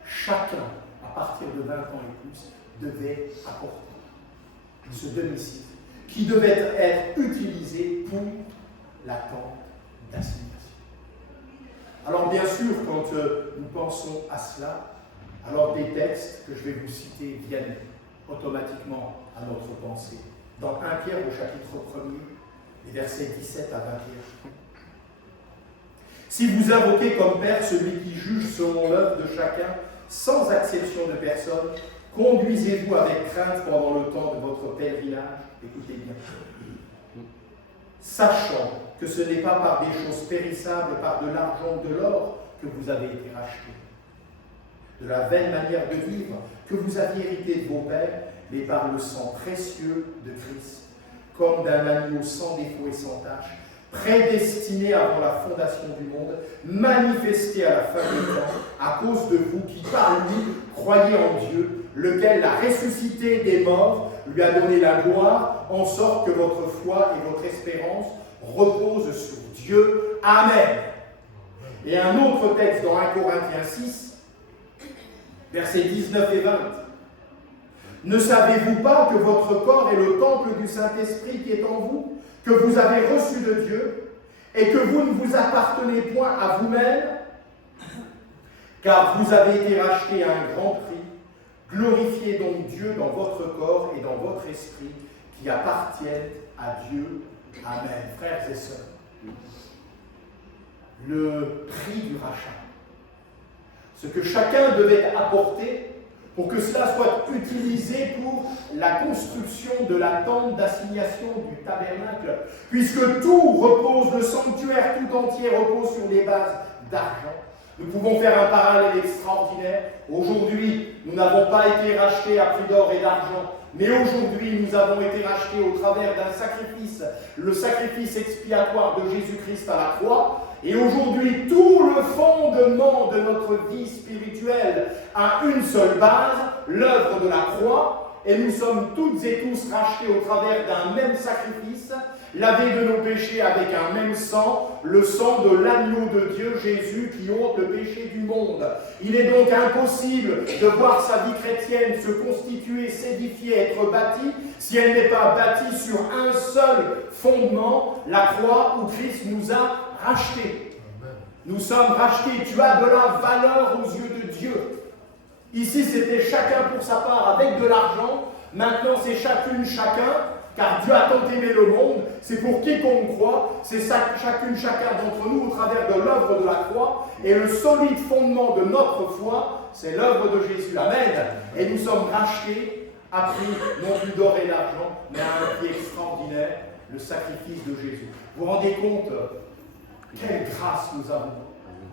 Chacun, à partir de 20 ans et plus, devait apporter ce demi-cycle qui devait être utilisé pour la tente d'assignation. Alors bien sûr, quand nous pensons à cela, alors des textes que je vais vous citer viennent automatiquement à notre pensée. Dans 1 Pierre au chapitre 1er, les versets 17 à 21. Si vous invoquez comme Père celui qui juge selon l'œuvre de chacun, sans acception de personne, conduisez-vous avec crainte pendant le temps de votre pèlerinage. Écoutez bien. sachant que ce n'est pas par des choses périssables, par de l'argent ou de l'or, que vous avez été rachetés, de la vaine manière de vivre que vous aviez hérité de vos pères, mais par le sang précieux de Christ, comme d'un agneau sans défaut et sans tache, prédestiné avant la fondation du monde, manifesté à la fin des temps, à cause de vous qui, par lui, croyez en Dieu, lequel l'a ressuscité des morts, lui a donné la gloire, en sorte que votre foi et votre espérance reposent sur Dieu. Amen. Et un autre texte dans 1 Corinthiens 6, versets 19 et 20. Ne savez-vous pas que votre corps est le temple du Saint-Esprit qui est en vous, que vous avez reçu de Dieu, et que vous ne vous appartenez point à vous-même, car vous avez été rachetés à un grand prix. Glorifiez donc Dieu dans votre corps et dans votre esprit, qui appartiennent à Dieu. Amen. Frères et sœurs, le prix du rachat, ce que chacun devait apporter pour que cela soit utilisé pour la construction de la tente d'assignation du tabernacle, puisque tout repose, le sanctuaire tout entier repose sur des bases d'argent. Nous pouvons faire un parallèle extraordinaire. Aujourd'hui, nous n'avons pas été rachetés à prix d'or et d'argent, mais aujourd'hui, nous avons été rachetés au travers d'un sacrifice, le sacrifice expiatoire de Jésus-Christ à la croix. Et aujourd'hui, tout le fondement de notre vie spirituelle a une seule base, l'œuvre de la croix, et nous sommes toutes et tous rachetés au travers d'un même sacrifice, lavés de nos péchés avec un même sang, le sang de l'agneau de Dieu, Jésus, qui ôte le péché du monde. Il est donc impossible de voir sa vie chrétienne se constituer, s'édifier, être bâtie, si elle n'est pas bâtie sur un seul fondement, la croix où Christ nous a rachetés. Nous sommes rachetés. Tu as de la valeur aux yeux de Dieu. Ici, c'était chacun pour sa part avec de l'argent. Maintenant, c'est chacune, chacun, car Dieu a tant aimé le monde. C'est pour quiconque croit. C'est chacune, chacun d'entre nous au travers de l'œuvre de la croix. Et le solide fondement de notre foi, c'est l'œuvre de Jésus. Amen. Et nous sommes rachetés à prix, non plus d'or et d'argent, mais à un prix extraordinaire, le sacrifice de Jésus. Vous vous rendez compte quelle grâce nous avons.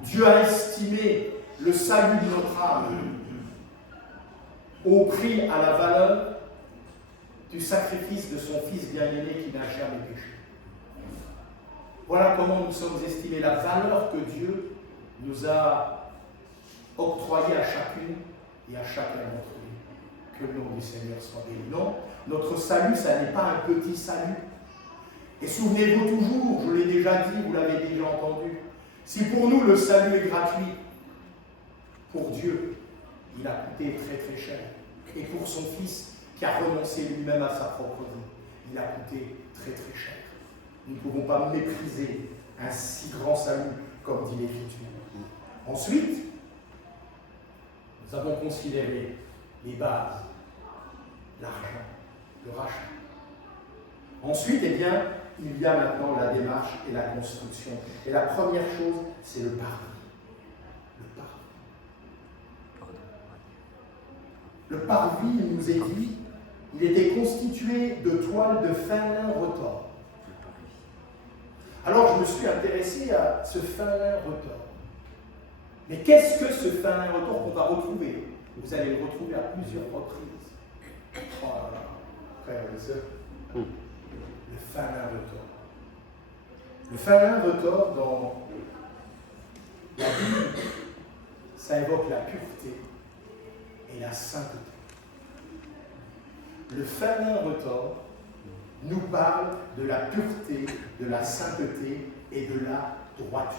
Dieu a estimé le salut de notre âme au prix, à la valeur du sacrifice de son Fils bien-aimé qui n'a jamais péché. Voilà comment nous sommes estimés, la valeur que Dieu nous a octroyée à chacune et à chacun d'entre nous. Que le nom du Seigneur soit béni. Non, notre salut, ça n'est pas un petit salut. Et souvenez-vous toujours, je l'ai déjà dit, vous l'avez déjà entendu, si pour nous le salut est gratuit, pour Dieu, il a coûté très très cher. Et pour son Fils, qui a renoncé lui-même à sa propre vie, il a coûté très très cher. Nous ne pouvons pas mépriser un si grand salut, comme dit l'Écriture. Ensuite, nous avons considéré les bases, l'argent, le rachat. Ensuite, eh bien, il y a maintenant la démarche et la construction. Et la première chose, c'est le parvis. Le parvis. Le parvis, il nous est dit, il était constitué de toiles de fin lin retors. Alors, je me suis intéressé à ce fin lin retors. Mais qu'est-ce que ce fin lin retors qu'on va retrouver? Vous allez le retrouver à plusieurs reprises. Oh là là, frères et sœurs. Le fin lin retors. Le fin lin retors dans la Bible, ça évoque la pureté et la sainteté. Le fin lin retors nous parle de la pureté, de la sainteté et de la droiture.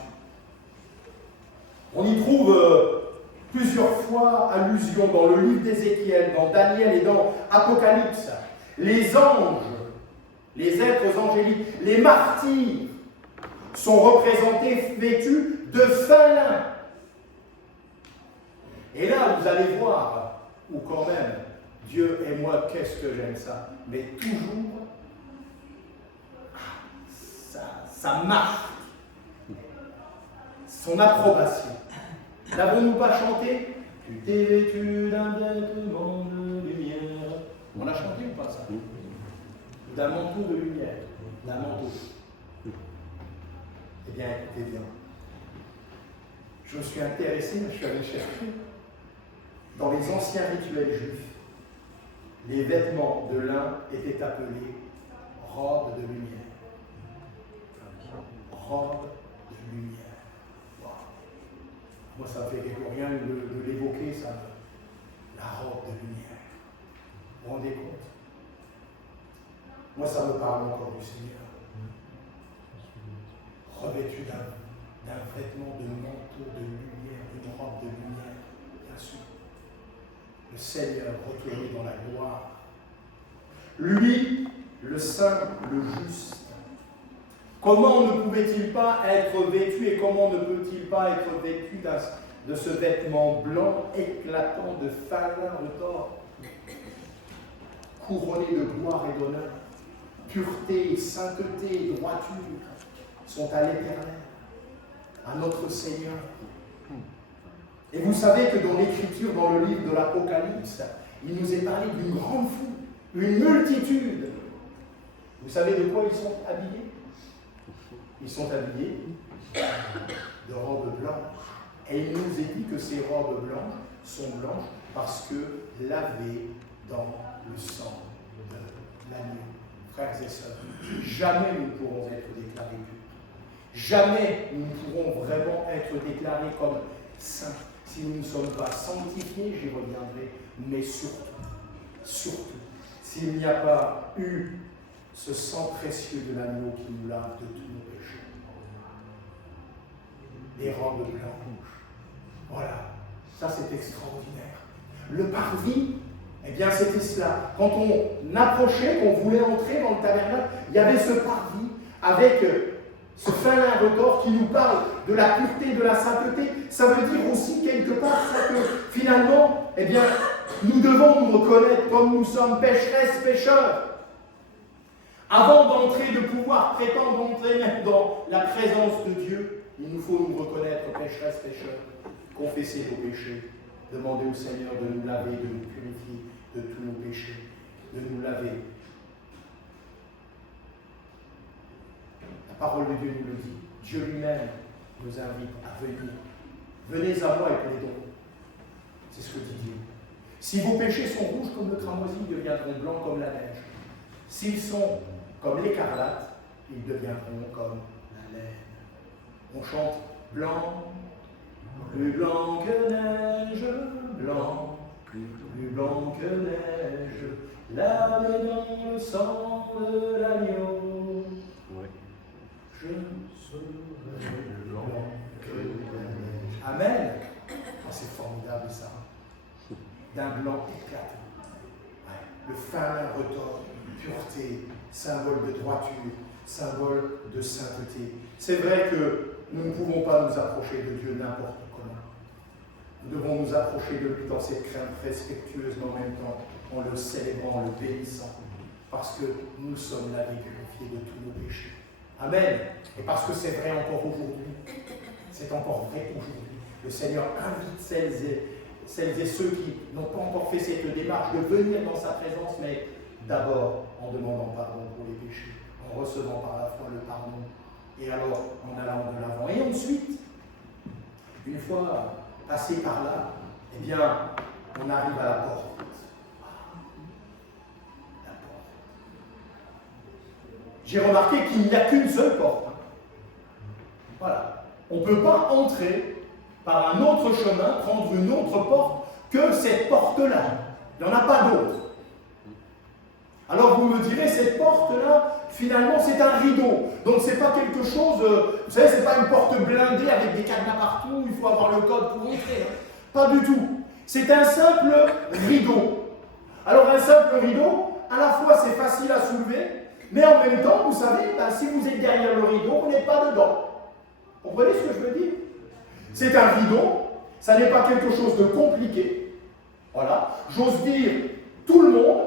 On y trouve plusieurs fois allusion dans le livre d'Ézéchiel, dans Daniel et dans Apocalypse. Les anges, les êtres angéliques, les martyrs sont représentés vêtus de fin lin. Et là, vous allez voir, ou quand même, Dieu et moi, qu'est-ce que j'aime ça, mais toujours, ça marque son approbation. N'avons-nous pas chanté? Tu t'es vêtu d'un vêtement de lumière. On a chanté ou pas ça? D'un manteau de lumière, d'un manteau. Eh bien, écoutez bien. Je me suis intéressé, je suis allé chercher. Dans les anciens rituels juifs, les vêtements de lin étaient appelés robes de lumière. Robe de lumière. Wow. Moi, ça me fait rien de l'évoquer, ça. La robe de lumière. Vous vous rendez compte? Moi, ça me parle encore du Seigneur. Revêtu d'un vêtement de manteau de lumière, d'une robe de lumière, bien sûr. Le Seigneur retourné dans la gloire. Lui, le saint, le juste. Comment ne pouvait-il pas être vêtu et comment ne peut-il pas être vêtu de ce vêtement blanc éclatant de fin lin retors, couronné de gloire et d'honneur, pureté, sainteté, droiture sont à l'Éternel, à notre Seigneur. Et vous savez que dans l'Écriture, dans le livre de l'Apocalypse, il nous est parlé d'une grande foule, une multitude. Vous savez de quoi ils sont habillés? Ils sont habillés de robes blanches. Et il nous est dit que ces robes blanches sont blanches parce que lavées dans le sang de l'agneau. Frères et sœurs, jamais nous ne pourrons être déclarés purs. Jamais nous ne pourrons vraiment être déclarés comme saints si nous ne sommes pas sanctifiés, j'y reviendrai, mais surtout, s'il n'y a pas eu ce sang précieux de l'agneau qui nous lave de tous nos péchés. Les robes blanches. Voilà, ça c'est extraordinaire. Le parvis, eh bien c'était cela. Quand on approchait, qu'on voulait entrer dans le tabernacle, il y avait ce parvis avec ce fin lin retors qui nous parle de la pureté, de la sainteté. Ça veut dire aussi quelque part ça que finalement, eh bien, nous devons nous reconnaître comme nous sommes pécheresses, pécheurs. Avant d'entrer, de pouvoir prétendre entrer même dans la présence de Dieu, il nous faut nous reconnaître pécheresses, pécheurs, confesser nos péchés, demander au Seigneur de nous laver, de nous purifier de tous nos péchés, de nous laver. La parole de Dieu nous le dit. Dieu lui-même nous invite à venir. Venez à moi et plaidons. C'est ce que dit Dieu. Si vos péchés sont rouges comme le cramoisi, ils deviendront blancs comme la neige. S'ils sont comme l'écarlate, ils deviendront comme la laine. On chante blanc, plus blanc que neige, blanc, plus blanc que neige, lavé dans le sang de l'agneau. Je serai blanc que neige. Amen. Oh, c'est formidable ça. D'un blanc éclatant. Ouais. Le fin lin retors, pureté, symbole de droiture, symbole de sainteté. C'est vrai que nous ne pouvons pas nous approcher de Dieu n'importe comment. Nous devons nous approcher de lui dans cette crainte respectueuse, mais en même temps en le célébrant, en le bénissant, parce que nous sommes lavés, purifiés de tous nos péchés. Amen. Et parce que c'est vrai encore aujourd'hui. C'est encore vrai aujourd'hui. Le Seigneur invite celles et ceux qui n'ont pas encore fait cette démarche de venir dans sa présence, mais d'abord en demandant pardon pour les péchés, en recevant par la foi le pardon, et alors en allant de l'avant. Et ensuite, une fois passé par là, eh bien, on arrive à la porte. La porte. J'ai remarqué qu'il n'y a qu'une seule porte. Voilà. On ne peut pas entrer par un autre chemin, prendre une autre porte que cette porte-là. Il n'y en a pas d'autre. Alors vous me direz, cette porte-là, finalement, c'est un rideau. Donc c'est pas quelque chose, vous savez, c'est pas une porte blindée avec des cadenas partout, il faut avoir le code pour entrer. Pas du tout. C'est un simple rideau. Alors un simple rideau, à la fois c'est facile à soulever, mais en même temps, vous savez, si vous êtes derrière le rideau, vous n'êtes pas dedans. Vous comprenez ce que je veux dire? C'est un rideau, ça n'est pas quelque chose de compliqué. Voilà. J'ose dire, tout le monde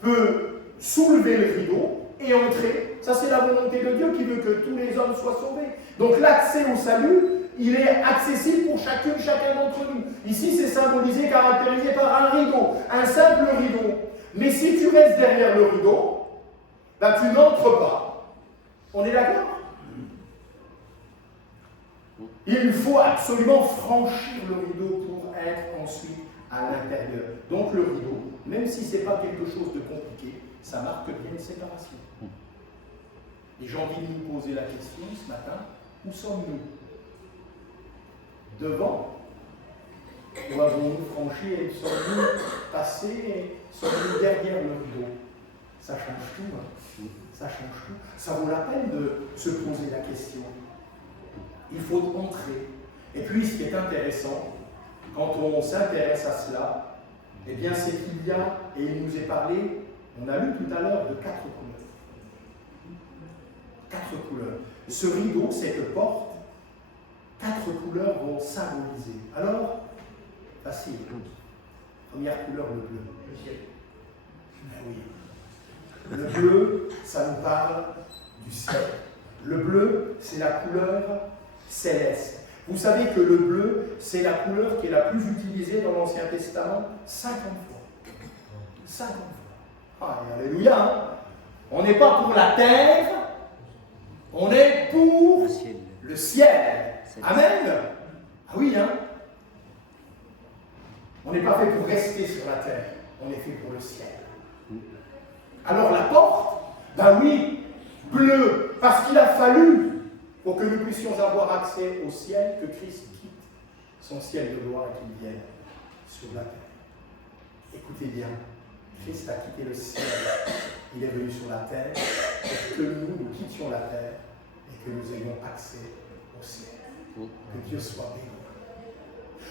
peut soulever le rideau et entrer. Ça, c'est la volonté de Dieu qui veut que tous les hommes soient sauvés. Donc l'accès au salut, il est accessible pour chacun d'entre nous. Ici, c'est symbolisé, caractérisé par un rideau, un simple rideau. Mais si tu restes derrière le rideau, ben, tu n'entres pas. On est d'accord? Il faut absolument franchir le rideau pour être ensuite à l'intérieur. Donc le rideau, même si ce n'est pas quelque chose de compliqué, ça marque bien une séparation. Et j'ai envie de nous poser la question ce matin, où sommes-nous? Devant? Où avons-nous franchi et sommes-nous passés, sommes-nous derrière le rideau? Ça change tout, hein. Ça change tout. Ça vaut la peine de se poser la question. Il faut entrer. Et puis, ce qui est intéressant, quand on s'intéresse à cela, eh bien, c'est qu'il y a, et il nous est parlé, on a lu tout à l'heure, de 4 couleurs. 4 couleurs. Ce rideau, cette porte, 4 couleurs vont symboliser. Alors, facile. Première couleur, le bleu. Le ciel. Oui. Le bleu, ça nous parle du ciel. Le bleu, c'est la couleur céleste. Vous savez que le bleu, c'est la couleur qui est la plus utilisée dans l'Ancien Testament 50 fois. 50 fois. Ah, alléluia, hein. On n'est pas pour la terre, on est pour le ciel. Amen. Ah oui, hein. On n'est pas fait pour rester sur la terre, on est fait pour le ciel. Alors la porte, ben oui, bleu, parce qu'il a fallu, pour que nous puissions avoir accès au ciel, que Christ quitte son ciel de gloire et qu'il vienne sur la terre. Écoutez bien, Christ a quitté le ciel, il est venu sur la terre, pour que nous quittions la terre et que nous ayons accès au ciel. Que Dieu soit béni.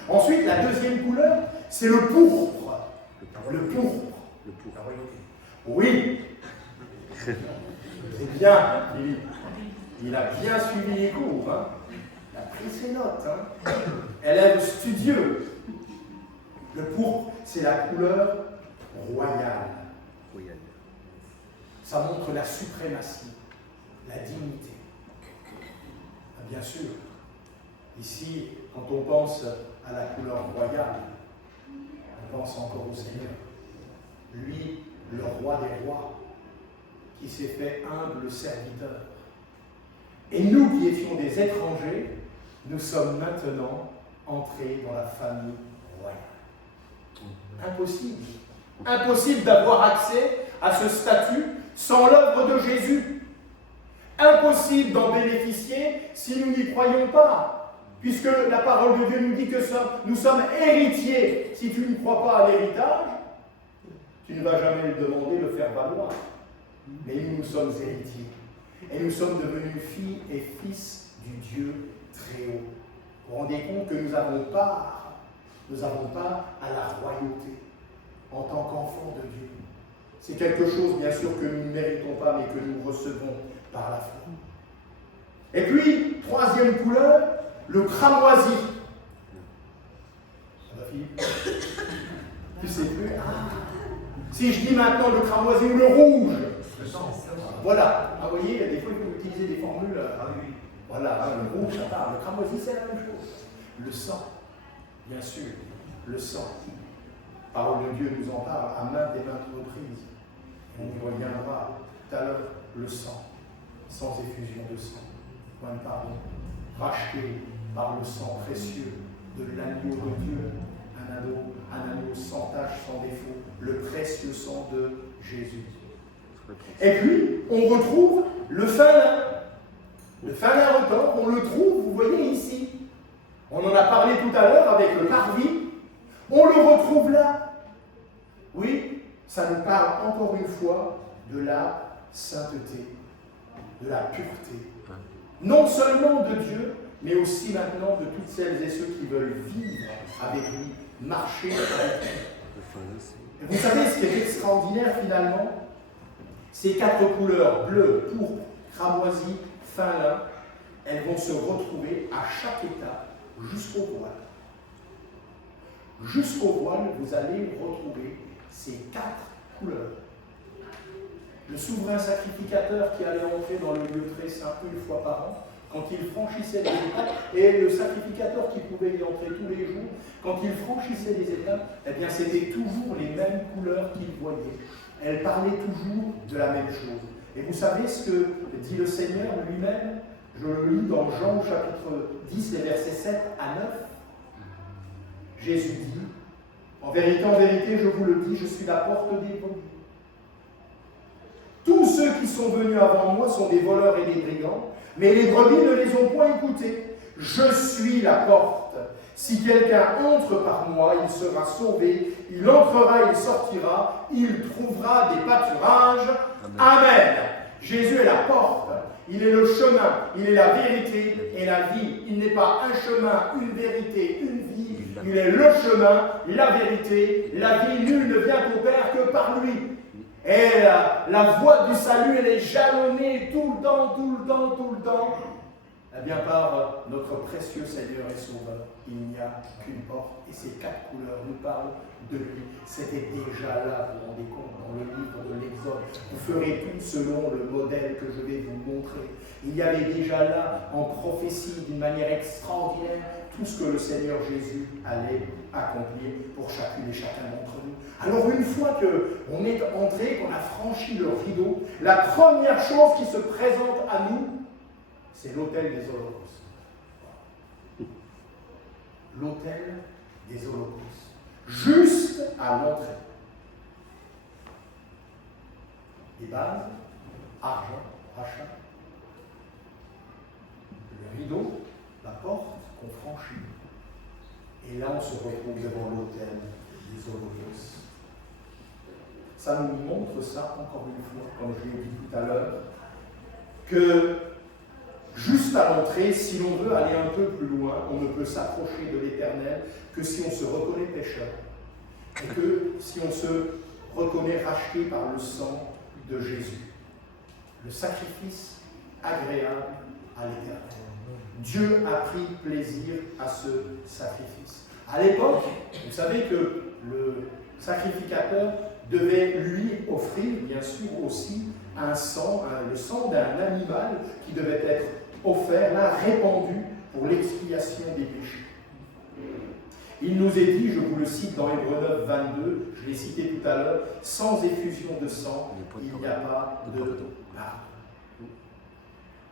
Ensuite, la deuxième couleur, c'est le pourpre. Le pourpre. Oui. C'est bien, il a bien suivi les cours. Hein. Il a pris ses notes. Hein. Élève studieux. Le pourpre, c'est la couleur royale. Ça montre la suprématie, la dignité. Bien sûr, ici, quand on pense à la couleur royale, on pense encore au Seigneur. Lui, le roi des rois, qui s'est fait humble serviteur. Et nous qui étions des étrangers, nous sommes maintenant entrés dans la famille royale. Impossible. Impossible d'avoir accès à ce statut sans l'œuvre de Jésus. Impossible d'en bénéficier si nous n'y croyons pas. Puisque la parole de Dieu nous dit que nous sommes héritiers. Si tu ne crois pas à l'héritage, tu ne vas jamais le demander, le faire valoir. Mais nous sommes héritiers. Et nous sommes devenus filles et fils du Dieu très haut. Vous vous rendez compte que nous avons part à la royauté en tant qu'enfants de Dieu. C'est quelque chose, bien sûr, que nous ne méritons pas, mais que nous recevons par la foi. Et puis, troisième couleur, le cramoisi. Ça va, Philippe? Tu sais plus? Si je dis maintenant le cramoisi ou le rouge, voilà. Ah, vous voyez, des fois, il faut utiliser des formules. Voilà, le rouge, ça parle. Le cramoisi, c'est la même chose. Le sang, bien sûr, le sang. La parole de Dieu nous en parle à maintes et maintes reprises. On y reviendra tout à l'heure, le sang, sans effusion de sang. Point de pardon, racheté par le sang précieux de l'agneau de Dieu, un agneau sans tache, sans défaut, le précieux sang de Jésus. Et puis, on retrouve le fin lin. Le fin lin retors, on le trouve, vous voyez ici. On en a parlé tout à l'heure avec le parvis. On le retrouve là. Oui, ça nous parle encore une fois de la sainteté, de la pureté. Non seulement de Dieu, mais aussi maintenant de toutes celles et ceux qui veulent vivre avec lui, marcher avec lui. Et vous savez ce qui est extraordinaire finalement? Ces 4 couleurs, bleu, pourpre, cramoisi, fin lin, elles vont se retrouver à chaque étape jusqu'au voile. Jusqu'au voile, vous allez retrouver ces 4 couleurs. Le souverain sacrificateur qui allait entrer dans le lieu très saint une fois par an, quand il franchissait les étapes, et le sacrificateur qui pouvait y entrer tous les jours, quand il franchissait les étapes, eh bien c'était toujours les mêmes couleurs qu'il voyait. Elles parlaient toujours de la même chose. Et vous savez ce que dit le Seigneur lui-même Je le lis dans Jean chapitre 10, les versets 7 à 9. Jésus dit, en vérité, je vous le dis, je suis la porte des brebis. Tous ceux qui sont venus avant moi sont des voleurs et des brigands, mais les brebis ne les ont point écoutés. Je suis la porte. Si quelqu'un entre par moi, il sera sauvé, il entrera, il sortira, il trouvera des pâturages. Amen. Jésus est la porte, il est le chemin, il est la vérité et la vie. Il n'est pas un chemin, une vérité, une vie. Il est le chemin, la vérité, la vie. Nul ne vient au Père que par lui. Et la voie du salut, elle est jalonnée tout le temps, eh bien par notre précieux Seigneur et Sauveur. Il n'y a qu'une porte, et ces 4 couleurs nous parlent de lui. C'était déjà là, vous vous rendez compte, dans le livre de l'Exode. Vous ferez tout selon le modèle que je vais vous montrer. Il y avait déjà là, en prophétie, d'une manière extraordinaire, tout ce que le Seigneur Jésus allait accomplir pour chacune et chacun d'entre nous. Alors une fois qu'on est entré, qu'on a franchi le rideau, la première chose qui se présente à nous, c'est l'autel des holocaustes. L'autel des holocaustes. Juste à l'entrée. Les bases, argent, rachat. Le rideau, la porte qu'on franchit. Et là, on se retrouve devant l'autel des holocaustes. Ça nous montre ça, encore une fois, comme je l'ai dit tout à l'heure, que juste à l'entrée, si l'on veut aller un peu plus loin, on ne peut s'approcher de l'Éternel que si on se reconnaît pécheur. Et que si on se reconnaît racheté par le sang de Jésus. Le sacrifice agréable à l'Éternel. Dieu a pris plaisir à ce sacrifice. À l'époque, vous savez que le sacrificateur devait lui offrir, bien sûr, aussi un sang, le sang d'un animal qui devait être offert, là, répandu pour l'expiation des péchés. Il nous est dit, je vous le cite dans Hébreux 9, 22, je l'ai cité tout à l'heure, sans effusion de sang, il n'y a pas de pardon.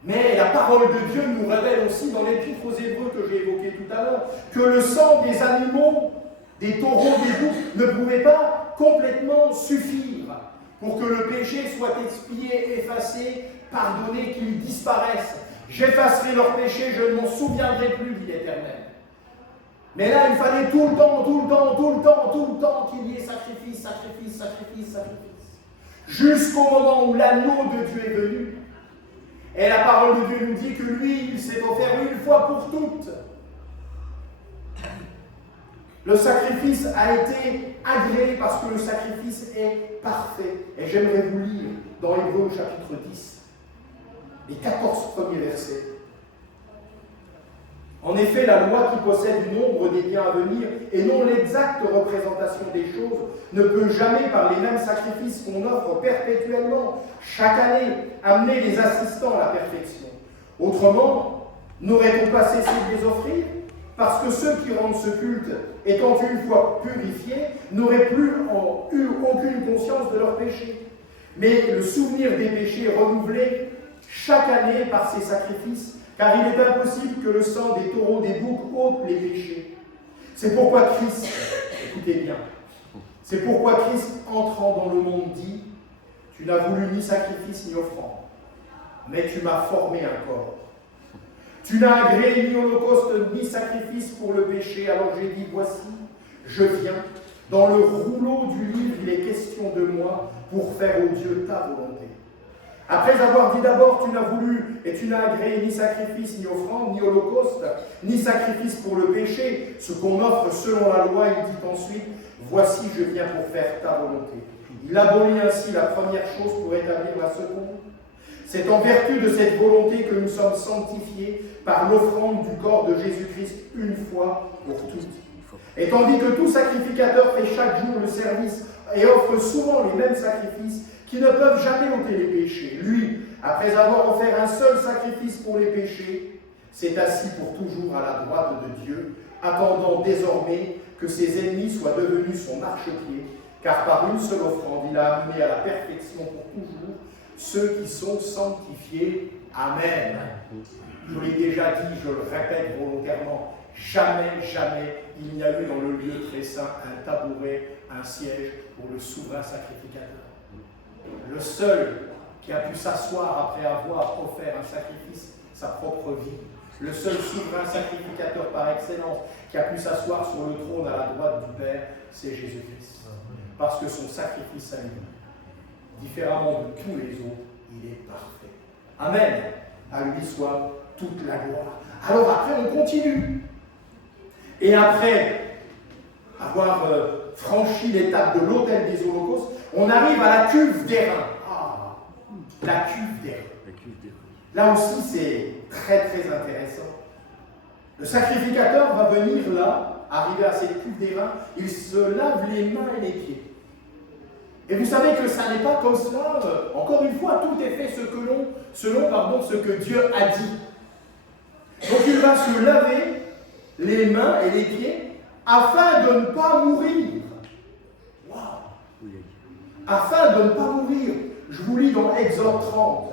Mais la parole de Dieu nous révèle aussi dans l'épître aux Hébreux que j'ai évoqué tout à l'heure, que le sang des animaux, des taureaux, des boucs, ne pouvait pas complètement suffire pour que le péché soit expié, effacé, pardonné, qu'il disparaisse. J'effacerai leurs péchés, je ne m'en souviendrai plus, dit l'Éternel. Mais là, il fallait tout le temps qu'il y ait sacrifice. Jusqu'au moment où l'agneau de Dieu est venu. Et la parole de Dieu nous dit que lui, il s'est offert une fois pour toutes. Le sacrifice a été agréé parce que le sacrifice est parfait. Et j'aimerais vous lire dans Hébreux chapitre 10, les 14 premiers versets. En effet, la loi qui possède une ombre des biens à venir et non l'exacte représentation des choses ne peut jamais, par les mêmes sacrifices qu'on offre perpétuellement, chaque année, amener les assistants à la perfection. Autrement, n'aurait-on pas cessé de les offrir? Parce que ceux qui rendent ce culte, étant une fois purifiés, n'auraient plus eu aucune conscience de leurs péchés. Mais le souvenir des péchés est renouvelé chaque année par ces sacrifices, car il est impossible que le sang des taureaux, des boucs ôte les péchés. C'est pourquoi Christ, écoutez bien, c'est pourquoi Christ, entrant dans le monde, dit « Tu n'as voulu ni sacrifice ni offrande, mais tu m'as formé un corps. Tu n'as agréé ni holocauste ni sacrifice pour le péché, alors j'ai dit, voici, je viens. Dans le rouleau du livre, il est question de moi pour faire au Dieu ta volonté. Après avoir dit d'abord, tu n'as voulu et tu n'as agréé ni sacrifice, ni offrande, ni holocauste, ni sacrifice pour le péché, ce qu'on offre selon la loi, il dit ensuite, voici, je viens pour faire ta volonté. Il abolit ainsi la première chose pour établir la seconde. C'est en vertu de cette volonté que nous sommes sanctifiés par l'offrande du corps de Jésus-Christ une fois pour toutes. Et tandis que tout sacrificateur fait chaque jour le service et offre souvent les mêmes sacrifices qui ne peuvent jamais ôter les péchés, lui, après avoir offert un seul sacrifice pour les péchés, s'est assis pour toujours à la droite de Dieu, attendant désormais que ses ennemis soient devenus son marchepied, car par une seule offrande, il a amené à la perfection pour toujours ceux qui sont sanctifiés. Amen. Je l'ai déjà dit, je le répète volontairement, jamais, jamais il n'y a eu dans le lieu très saint un tabouret, un siège pour le souverain sacrificateur. Le seul qui a pu s'asseoir après avoir offert un sacrifice, sa propre vie, le seul souverain sacrificateur par excellence qui a pu s'asseoir sur le trône à la droite du Père, c'est Jésus-Christ. Parce que son sacrifice à lui, différemment de tous les autres, il est parfait. Amen. À lui soit toute la gloire. Alors après, on continue. Et après avoir franchi l'étape de l'autel des holocaustes, on arrive à la cuve d'airain. Ah, la cuve d'airain. Là aussi, c'est très très intéressant. Le sacrificateur va venir là, arriver à cette cuve d'airain, il se lave les mains et les pieds. Et vous savez que ça n'est pas comme cela. Encore une fois, tout est fait selon ce que Dieu a dit. Donc il va se laver les mains et les pieds afin de ne pas mourir. Waouh! Afin de ne pas mourir. Je vous lis dans Exode 30.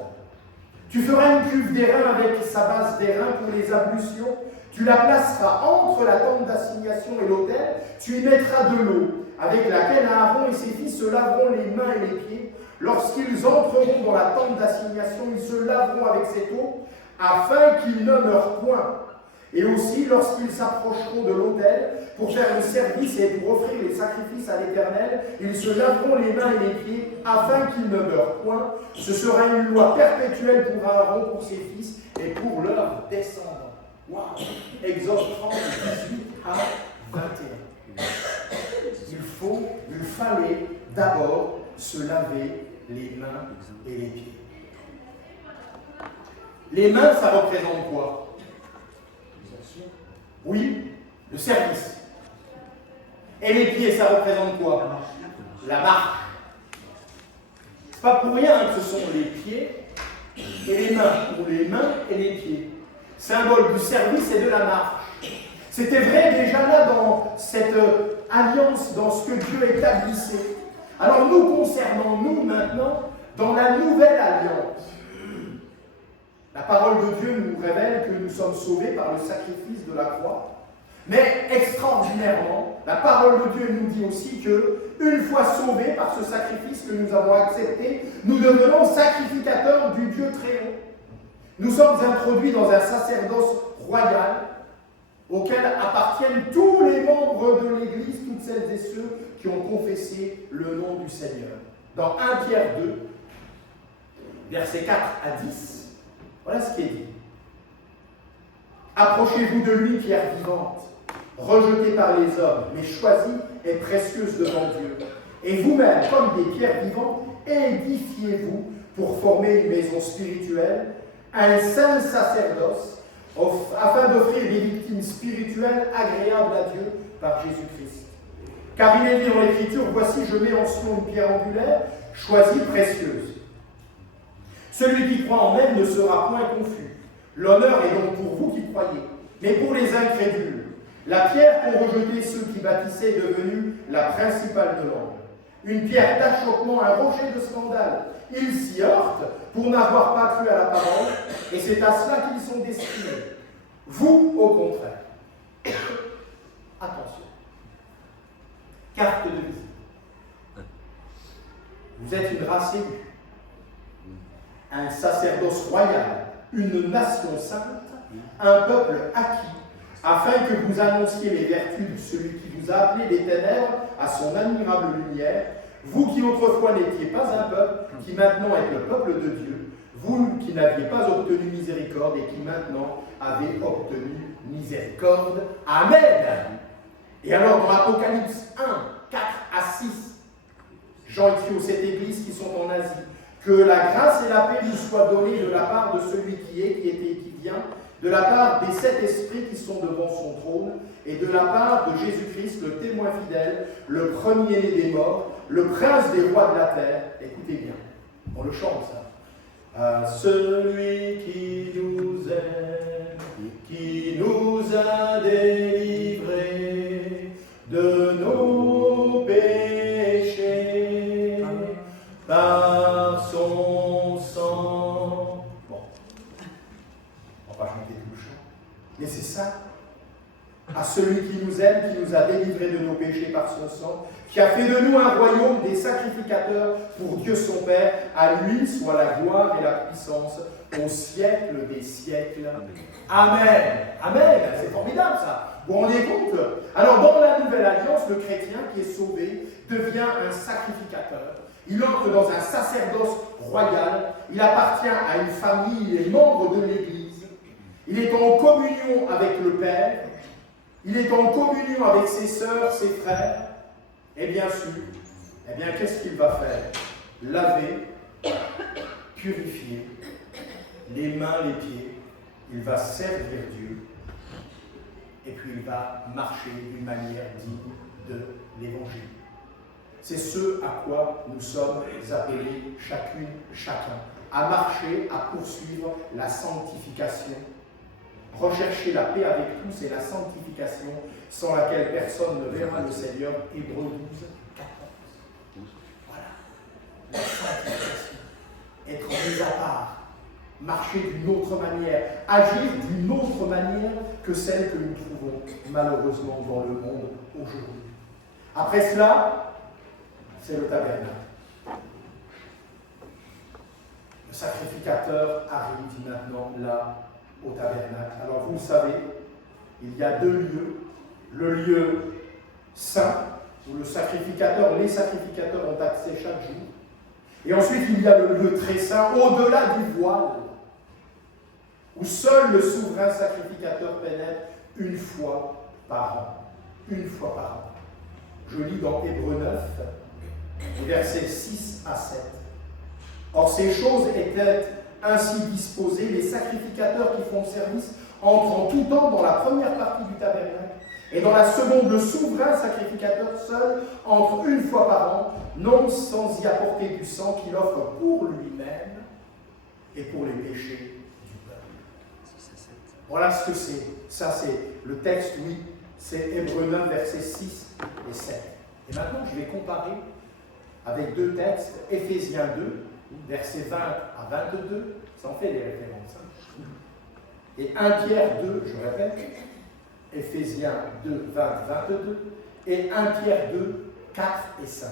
Tu feras une cuve d'airain avec sa base d'airain pour les ablutions. Tu la placeras entre la tente d'assignation et l'autel. Tu y mettras de l'eau, avec laquelle Aaron et ses fils se laveront les mains et les pieds. Lorsqu'ils entreront dans la tente d'assignation, ils se laveront avec cette eau, afin qu'ils ne meurent point. Et aussi, lorsqu'ils s'approcheront de l'autel pour faire le service et pour offrir les sacrifices à l'Éternel, ils se laveront les mains et les pieds, afin qu'ils ne meurent point. Ce sera une loi perpétuelle pour Aaron, pour ses fils et pour leurs descendants. Wow. Exode 30, 18 à 21. Il fallait d'abord se laver les mains et les pieds. Les mains, ça représente quoi? Oui, le service. Et les pieds, ça représente quoi? La marche. C'est pas pour rien que ce sont les pieds et les mains, ou les mains et les pieds. Symbole du service et de la marche. C'était vrai déjà là dans cette alliance, dans ce que Dieu établissait. Alors nous concernant, nous maintenant, dans la nouvelle alliance, la parole de Dieu nous révèle que nous sommes sauvés par le sacrifice de la croix. Mais extraordinairement, la parole de Dieu nous dit aussi que, une fois sauvés par ce sacrifice que nous avons accepté, nous devenons sacrificateurs du Dieu très haut. Nous sommes introduits dans un sacerdoce royal auquel appartiennent tous les membres de l'Église, toutes celles et ceux qui ont confessé le nom du Seigneur. Dans 1 Pierre 2, versets 4 à 10, voilà ce qui est dit. Approchez-vous de lui, pierre vivante, rejetée par les hommes, mais choisie et précieuse devant Dieu. Et vous-même, comme des pierres vivantes, édifiez-vous pour former une maison spirituelle, un saint sacerdoce, afin d'offrir des victimes spirituelles agréables à Dieu par Jésus-Christ. Car il est dit dans l'Écriture, voici je mets en Sion une pierre angulaire, choisie, précieuse. Celui qui croit en elle ne sera point confus. L'honneur est donc pour vous qui croyez, mais pour les incrédules. La pierre qu'ont rejetée ceux qui bâtissaient est devenue la principale de l'angle. Une pierre d'achoppement, un rocher de scandale. Ils s'y heurtent pour n'avoir pas cru à la parole, et c'est à cela qu'ils sont destinés. Vous, au contraire. Attention. Carte de visite. Vous êtes une race élue, un sacerdoce royal, une nation sainte, un peuple acquis, afin que vous annonciez les vertus de celui qui vous a appelé des ténèbres à son admirable lumière, vous qui autrefois n'étiez pas un peuple, qui maintenant êtes le peuple de Dieu, vous qui n'aviez pas obtenu miséricorde et qui maintenant avez obtenu miséricorde. Amen. Et alors dans l'Apocalypse 1, 4 à 6, Jean écrit aux 7 églises qui sont en Asie, que la grâce et la paix nous soient données de la part de celui qui est, qui était et qui vient, de la part des 7 esprits qui sont devant son trône, et de la part de Jésus-Christ, le témoin fidèle, le premier-né des morts, le prince des rois de la terre. Écoutez bien, on le chante ça. À celui qui nous aime, qui nous a délivrés de nos péchés, par son Mais c'est ça. À celui qui nous aime, qui nous a délivrés de nos péchés par son sang, qui a fait de nous un royaume des sacrificateurs pour Dieu son Père, à lui soit la gloire et la puissance au siècle des siècles. Amen. Amen. C'est formidable ça. Vous vous rendez compte? Alors dans la Nouvelle Alliance, le chrétien qui est sauvé devient un sacrificateur. Il entre dans un sacerdoce royal. Il appartient à une famille, il est membre de l'Église. Il est en communion avec le Père. Il est en communion avec ses sœurs, ses frères. Et bien sûr, qu'est-ce qu'il va faire? Laver, purifier les mains, les pieds. Il va servir Dieu. Et puis il va marcher d'une manière digne de l'Évangile. C'est ce à quoi nous sommes appelés chacune, chacun. À marcher, à poursuivre la sanctification. Rechercher la paix avec tous et la sanctification sans laquelle personne ne verra le Seigneur. Hébreux 12, 14. Voilà. La sanctification. Être mis à part. Marcher d'une autre manière. Agir d'une autre manière que celle que nous trouvons malheureusement dans le monde aujourd'hui. Après cela, c'est le tabernacle. Le sacrificateur arrive maintenant là au tabernacle. Alors vous le savez, il y a deux lieux. Le lieu saint, où les sacrificateurs ont accès chaque jour. Et ensuite, il y a le lieu très saint, au-delà du voile, où seul le souverain sacrificateur pénètre une fois par an. Une fois par an. Je lis dans Hébreux 9, versets 6 à 7. Or, ces choses étaient ainsi disposées, les sacrificateurs qui font service entrent en tout temps dans la première partie du tabernacle, et dans la seconde, le souverain sacrificateur seul entre une fois par an, non sans y apporter du sang qu'il offre pour lui-même et pour les péchés du peuple. Voilà ce que c'est. Ça, c'est le texte, oui, c'est Hébreux 9, versets 6 et 7. Et maintenant, je vais comparer avec deux textes, Éphésiens 2, versets 20 à 22, ça en fait des références. Hein. Et 1 Pierre 2, je répète, Éphésiens 2, 20, 22, et 1 Pierre 2, 4 et 5.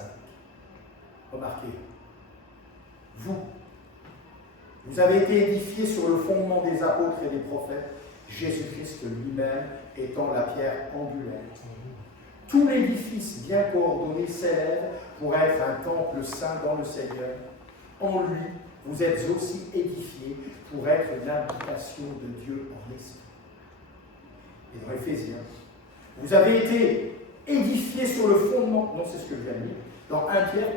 Remarquez, vous avez été édifiés sur le fondement des apôtres et des prophètes, Jésus-Christ lui-même étant la pierre angulaire. Tout l'édifice bien coordonné s'élève pour être un temple saint dans le Seigneur. En lui, vous êtes aussi édifiés pour être une habitation de Dieu en esprit. Et dans Éphésiens, vous avez été édifiés sur le fondement, non c'est ce que je viens de dire, dans 1 Pierre,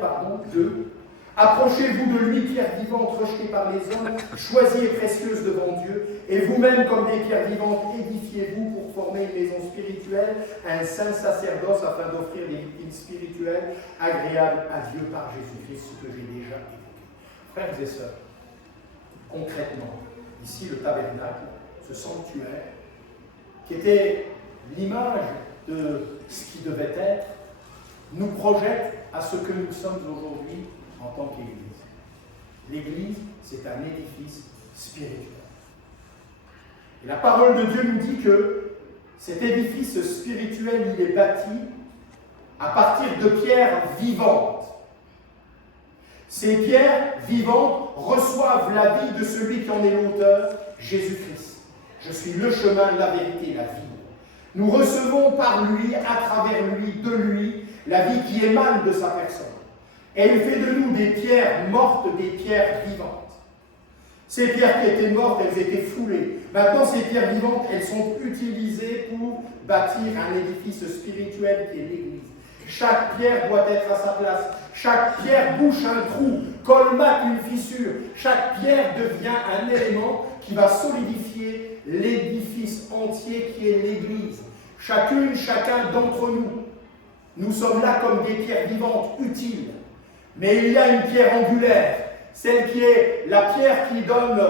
2, approchez-vous de lui, pierre vivante rejetée par les hommes, choisie et précieuse devant Dieu, et vous-même, comme des pierres vivantes, édifiez-vous pour former une maison spirituelle, un saint sacerdoce, afin d'offrir des victimes spirituelles agréables à Dieu par Jésus-Christ, ce que j'ai déjà évoqué. Frères et sœurs, concrètement, ici le tabernacle, ce sanctuaire, qui était l'image de ce qui devait être, nous projette à ce que nous sommes aujourd'hui en tant qu'Église. L'Église, c'est un édifice spirituel. Et la parole de Dieu nous dit que cet édifice spirituel, il est bâti à partir de pierres vivantes. Ces pierres vivantes reçoivent la vie de celui qui en est l'auteur, Jésus-Christ. Je suis le chemin, la vérité, la vie. Nous recevons par lui, à travers lui, de lui, la vie qui émane de sa personne. Et il fait de nous des pierres mortes, des pierres vivantes. Ces pierres qui étaient mortes, elles étaient foulées. Maintenant, ces pierres vivantes, elles sont utilisées pour bâtir un édifice spirituel qui est l'Église. Chaque pierre doit être à sa place. Chaque pierre bouche un trou, colmate une fissure. Chaque pierre devient un élément qui va solidifier l'édifice entier qui est l'Église. Chacune, chacun d'entre nous, nous sommes là comme des pierres vivantes utiles. Mais il y a une pierre angulaire, celle qui est la pierre qui donne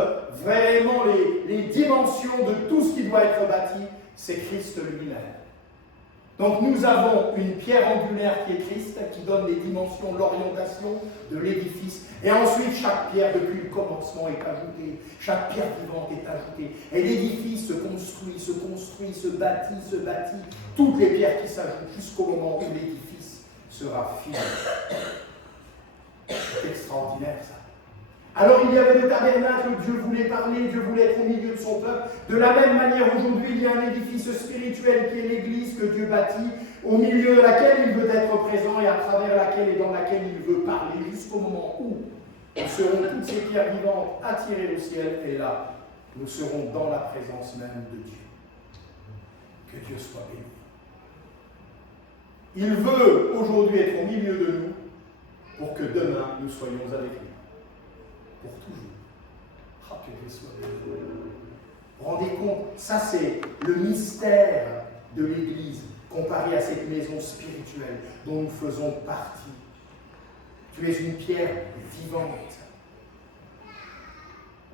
vraiment les dimensions de tout ce qui doit être bâti, c'est Christ lui-même. Donc nous avons une pierre angulaire qui est Christ, qui donne les dimensions, l'orientation de l'édifice. Et ensuite, chaque pierre, depuis le commencement, est ajoutée. Chaque pierre vivante est ajoutée. Et l'édifice se construit, se bâtit. Toutes les pierres qui s'ajoutent jusqu'au moment où l'édifice sera fini. C'est extraordinaire, ça. Alors il y avait le tabernacle, Dieu voulait parler, Dieu voulait être au milieu de son peuple. De la même manière, aujourd'hui, il y a un édifice spirituel qui est l'Église que Dieu bâtit, au milieu de laquelle il veut être présent et à travers laquelle et dans laquelle il veut parler, jusqu'au moment où nous serons toutes ces pierres vivantes attirées au ciel, et là, nous serons dans la présence même de Dieu. Que Dieu soit béni. Il veut aujourd'hui être au milieu de nous pour que demain nous soyons avec lui. Pour toujours. Ah, que Dieu soit béni. Vous vous rendez compte, ça c'est le mystère de l'Église comparé à cette maison spirituelle dont nous faisons partie. Tu es une pierre vivante.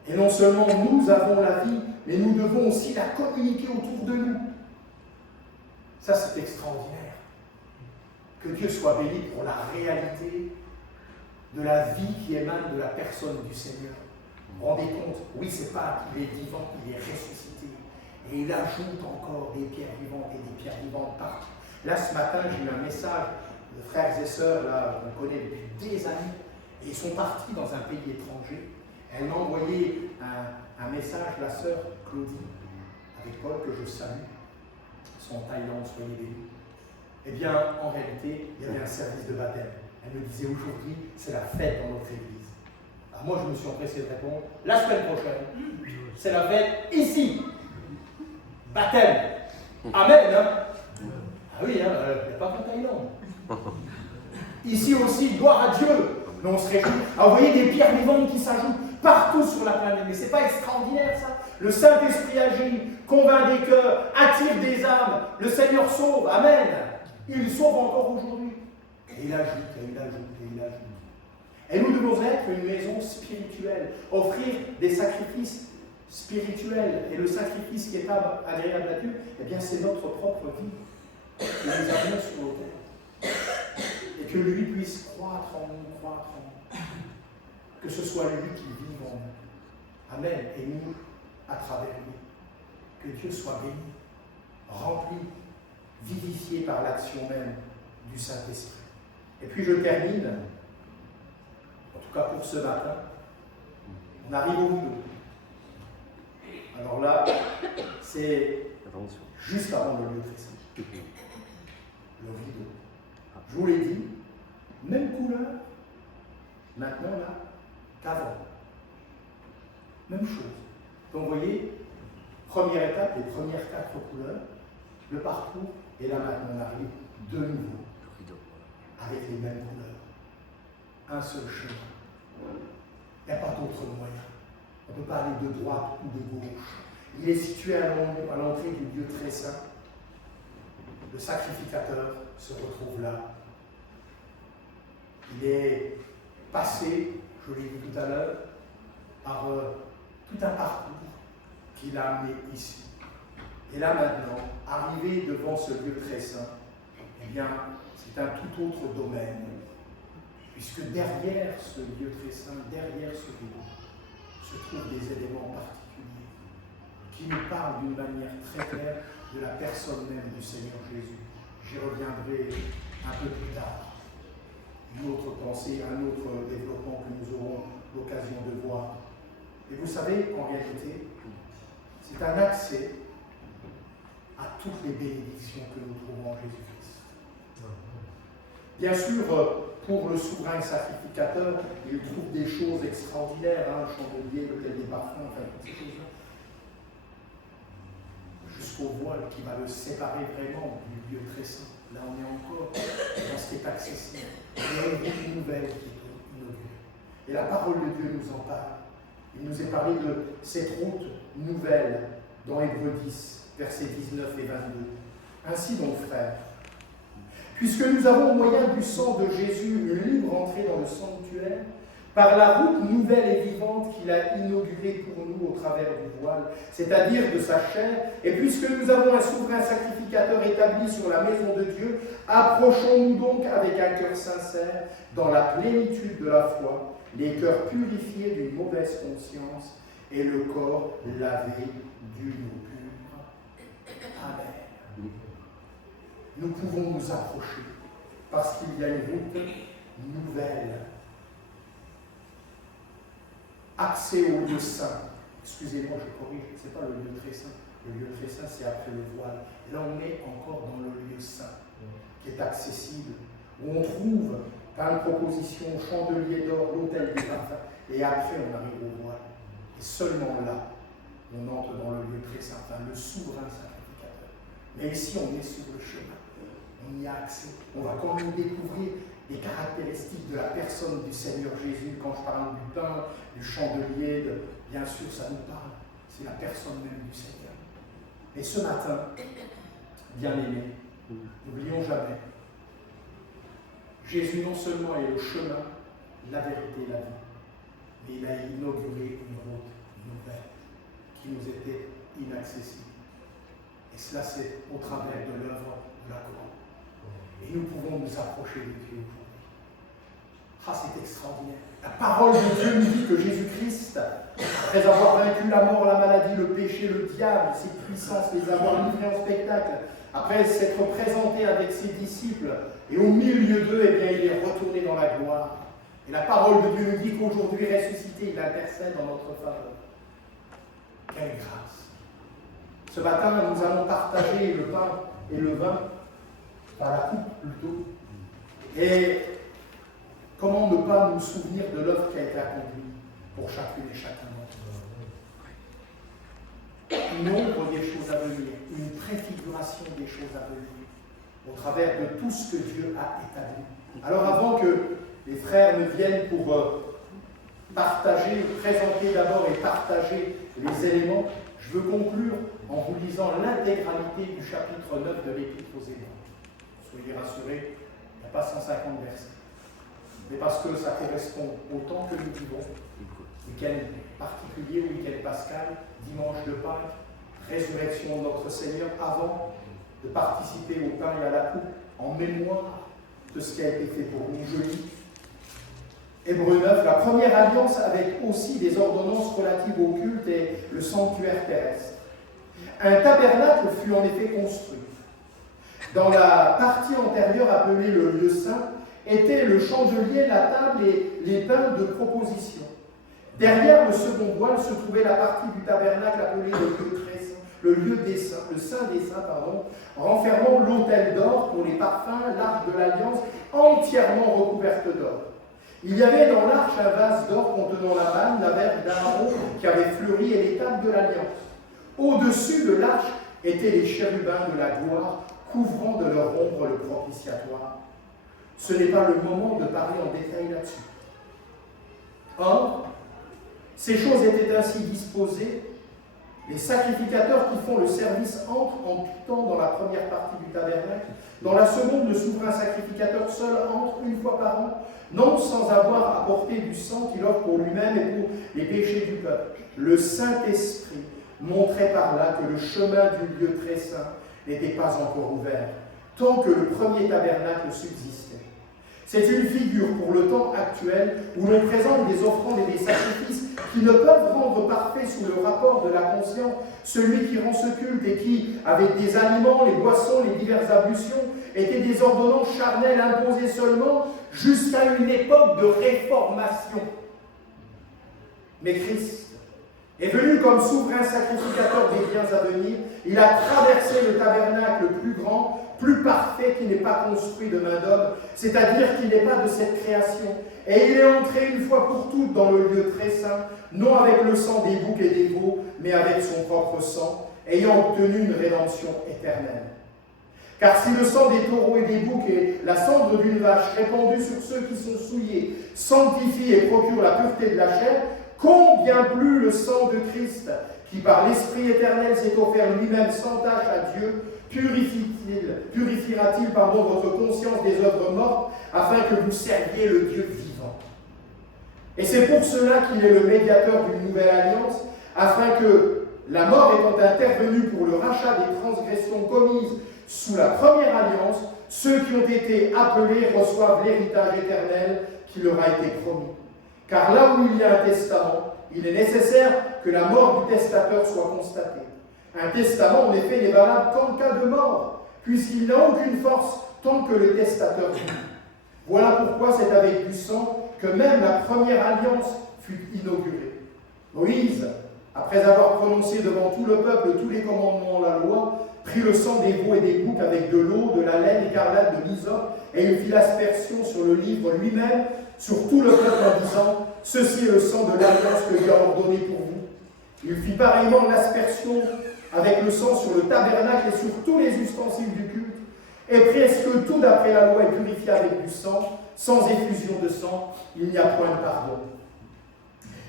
Et non seulement nous avons la vie, mais nous devons aussi la communiquer autour de nous. Ça c'est extraordinaire. Que Dieu soit béni pour la réalité de la vie qui émane de la personne du Seigneur. Vous vous rendez compte? Oui, c'est pas qu'il est vivant, il est ressuscité. Et il ajoute encore des pierres vivantes et des pierres vivantes partout. Là, ce matin, j'ai eu un message de frères et sœurs, là, qu'on connaît depuis des années, et ils sont partis dans un pays étranger. Elle m'a envoyé un message, la sœur Claudie, avec Paul, que je salue. Ils sont en Thaïlande, soyez bénis. Eh bien, en réalité, il y avait un service de baptême. Elle me disait aujourd'hui, c'est la fête dans notre église. Alors moi, je me suis empressé de répondre, la semaine prochaine, c'est la fête ici. Baptême. Amen. Hein? Ah oui, hein, il n'y a pas qu'en Thaïlande. Ici aussi, gloire à Dieu. Mais on se réjouit. Alors vous voyez des pierres vivantes qui s'ajoutent partout sur la planète. Mais ce n'est pas extraordinaire ça? Le Saint-Esprit agit, convainc des cœurs, attire des âmes. Le Seigneur sauve. Amen. Il sauve encore aujourd'hui. Et il ajoute, et il ajoute, et il ajoute. Et nous devons être une maison spirituelle, offrir des sacrifices spirituels. Et le sacrifice qui est agréable à Dieu, eh bien c'est notre propre vie que nous avons sur nos terres. Et que lui puisse croître en nous, croître en nous. Que ce soit lui qui vive en nous. Amen. Et nous, à travers lui. Que Dieu soit béni, rempli, vivifié par l'action même du Saint-Esprit. Et puis je termine, en tout cas pour ce matin, on arrive au rideau. Alors là, c'est juste avant le lieu très saint. Le rideau. Je vous l'ai dit, même couleur, maintenant là, qu'avant. Même chose. Donc vous voyez, première étape, les premières 4 couleurs, le parcours, et là maintenant on arrive de nouveau. Avec les mêmes couleurs. Un seul chemin. Il n'y a pas d'autre moyen. On ne peut pas aller de droite ou de gauche. Il est situé à l'entrée du lieu très saint. Le sacrificateur se retrouve là. Il est passé, je l'ai dit tout à l'heure, par tout un parcours qu'il a amené ici. Et là maintenant, arrivé devant ce lieu très saint, eh bien, c'est un tout autre domaine, puisque derrière ce lieu très saint, derrière ce rideau, se trouvent des éléments particuliers qui nous parlent d'une manière très claire de la personne même du Seigneur Jésus. J'y reviendrai un peu plus tard. Une autre pensée, un autre développement que nous aurons l'occasion de voir. Et vous savez, en réalité, c'est un accès à toutes les bénédictions que nous trouvons en Jésus-Christ. Bien sûr, pour le souverain sacrificateur, il trouve des choses extraordinaires, le chandelier, le cahier des parfums, enfin toutes ces choses-là. Jusqu'au voile qui va le séparer vraiment du lieu très saint. Là, on est encore dans ce qui est accessible. Il y a une vie nouvelle qui est inaugurée. Et la parole de Dieu nous en parle. Il nous est parlé de cette route nouvelle dans Hébreux 10, versets 19 et 22. Ainsi donc, frères, puisque nous avons au moyen du sang de Jésus une libre entrée dans le sanctuaire, par la route nouvelle et vivante qu'il a inaugurée pour nous au travers du voile, c'est-à-dire de sa chair. Et puisque nous avons un souverain sacrificateur établi sur la maison de Dieu, approchons-nous donc avec un cœur sincère, dans la plénitude de la foi, les cœurs purifiés d'une mauvaise conscience et le corps lavé d'une eau pure. Amen. Nous pouvons nous approcher parce qu'il y a une route nouvelle. Accès au lieu saint. Excusez-moi, je corrige, ce n'est pas le lieu très saint. Le lieu très saint, c'est après le voile. Et là, on est encore dans le lieu saint, qui est accessible, où on trouve, par une proposition, chandelier d'or, l'autel des parfums. Et après, on arrive au voile. Et seulement là, on entre dans le lieu très saint, enfin, le souverain sacrificateur. Mais ici, on est sur le chemin. On y a accès. On va quand même découvrir les caractéristiques de la personne du Seigneur Jésus. Quand je parle du pain, du chandelier, bien sûr, ça nous parle. C'est la personne même du Seigneur. Et ce matin, bien-aimés, n'oublions jamais, Jésus non seulement est le chemin, la vérité et la vie, mais il a inauguré une route nouvelle qui nous était inaccessible. Et cela, c'est au travers de l'œuvre de la croix. Et nous pouvons nous approcher de Dieu aujourd'hui. Ah, c'est extraordinaire. La parole de Dieu nous dit que Jésus-Christ, après avoir vaincu la mort, la maladie, le péché, le diable, ses puissances, les avoir livrés en spectacle, après s'être présenté avec ses disciples, et au milieu d'eux, eh bien, il est retourné dans la gloire. Et la parole de Dieu nous dit qu'aujourd'hui, ressuscité, il intercède en notre faveur. Quelle grâce! Ce matin, nous allons partager le pain et le vin, par la coupe plutôt. Et comment ne pas nous souvenir de l'œuvre qui a été accomplie pour chacune et chacun d'entre nous. Une ombre des choses à venir, une préfiguration des choses à venir, au travers de tout ce que Dieu a établi. Alors avant que les frères ne viennent pour partager, présenter d'abord et partager les éléments, je veux conclure en vous lisant l'intégralité du chapitre 9 de l'Épître aux Hébreux. Soyez rassurés, il n'y a pas 150 versets. Mais parce que ça correspond au temps que nous vivons, week-end particulier, week-end pascal, dimanche de Pâques, résurrection de notre Seigneur, avant de participer au pain et à la coupe, en mémoire de ce qui a été fait pour nous. Je lis Hébreux 9, la première alliance avec aussi des ordonnances relatives au culte et le sanctuaire terrestre. Un tabernacle fut en effet construit. Dans la partie antérieure appelée le lieu saint, étaient le chandelier, la table et les pains de proposition. Derrière le second voile se trouvait la partie du tabernacle appelée le lieu très saint, le lieu des saints, le saint des saints, renfermant l'autel d'or pour les parfums, l'arche de l'alliance entièrement recouverte d'or. Il y avait dans l'arche un vase d'or contenant la manne, la verge d'Aaron qui avait fleuri et les tables de l'alliance. Au-dessus de l'arche étaient les chérubins de la gloire, couvrant de leur ombre le propitiatoire. Ce n'est pas le moment de parler en détail là-dessus. Or, ces choses étaient ainsi disposées. Les sacrificateurs qui font le service entrent en tout temps dans la première partie du tabernacle. Dans la seconde, le souverain sacrificateur seul entre une fois par an, non sans avoir apporté du sang qu'il offre pour lui-même et pour les péchés du peuple. Le Saint-Esprit montrait par là que le chemin du lieu très saint n'était pas encore ouvert, tant que le premier tabernacle subsistait. C'est une figure pour le temps actuel où l'on présente des offrandes et des sacrifices qui ne peuvent rendre parfait sous le rapport de la conscience celui qui rend ce culte et qui, avec des aliments, les boissons, les diverses ablutions, étaient des ordonnances charnelles imposées seulement jusqu'à une époque de réformation. Mais Christ est venu comme souverain sacrificateur des biens à venir. Il a traversé le tabernacle plus grand, plus parfait, qui n'est pas construit de main d'homme, c'est-à-dire qui n'est pas de cette création. Et il est entré une fois pour toutes dans le lieu très saint, non avec le sang des boucs et des veaux, mais avec son propre sang, ayant obtenu une rédemption éternelle. Car si le sang des taureaux et des boucs et la cendre d'une vache répandue sur ceux qui sont souillés sanctifie et procure la pureté de la chair, combien plus le sang de Christ, qui par l'Esprit éternel s'est offert lui-même sans tâche à Dieu, purifiera-t-il votre conscience des œuvres mortes, afin que vous serviez le Dieu vivant. Et c'est pour cela qu'il est le médiateur d'une nouvelle alliance, afin que, la mort étant intervenue pour le rachat des transgressions commises sous la première alliance, ceux qui ont été appelés reçoivent l'héritage éternel qui leur a été promis. Car là où il y a un testament, il est nécessaire que la mort du testateur soit constatée. Un testament, en effet, n'est valable qu'en cas de mort, puisqu'il n'a aucune force tant que le testateur vit. Voilà pourquoi c'est avec du sang que même la première alliance fut inaugurée. Moïse, après avoir prononcé devant tout le peuple tous les commandements de la loi, prit le sang des veaux et des boucs avec de l'eau, de la laine écarlate, de l'hysope, et il fit l'aspersion sur le livre lui-même, sur tout le peuple en disant « Ceci est le sang de l'alliance que Dieu a ordonné pour vous. » Il fit pareillement l'aspersion avec le sang sur le tabernacle et sur tous les ustensiles du culte, et presque tout d'après la loi est purifié avec du sang, sans effusion de sang, il n'y a point de pardon.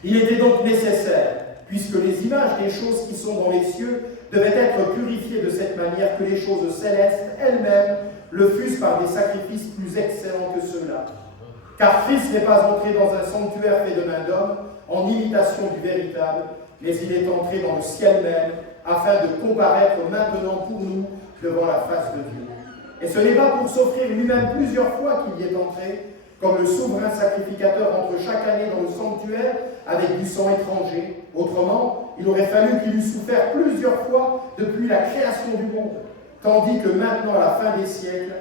Il était donc nécessaire, puisque les images des choses qui sont dans les cieux devaient être purifiées de cette manière, que les choses célestes elles-mêmes le fussent par des sacrifices plus excellents que ceux-là. Car Christ n'est pas entré dans un sanctuaire fait de main d'homme, en imitation du véritable, mais il est entré dans le ciel même, afin de comparaître maintenant pour nous devant la face de Dieu. Et ce n'est pas pour s'offrir lui-même plusieurs fois qu'il y est entré, comme le souverain sacrificateur entre chaque année dans le sanctuaire avec du sang étranger. Autrement, il aurait fallu qu'il eût souffert plusieurs fois depuis la création du monde, tandis que maintenant, à la fin des siècles,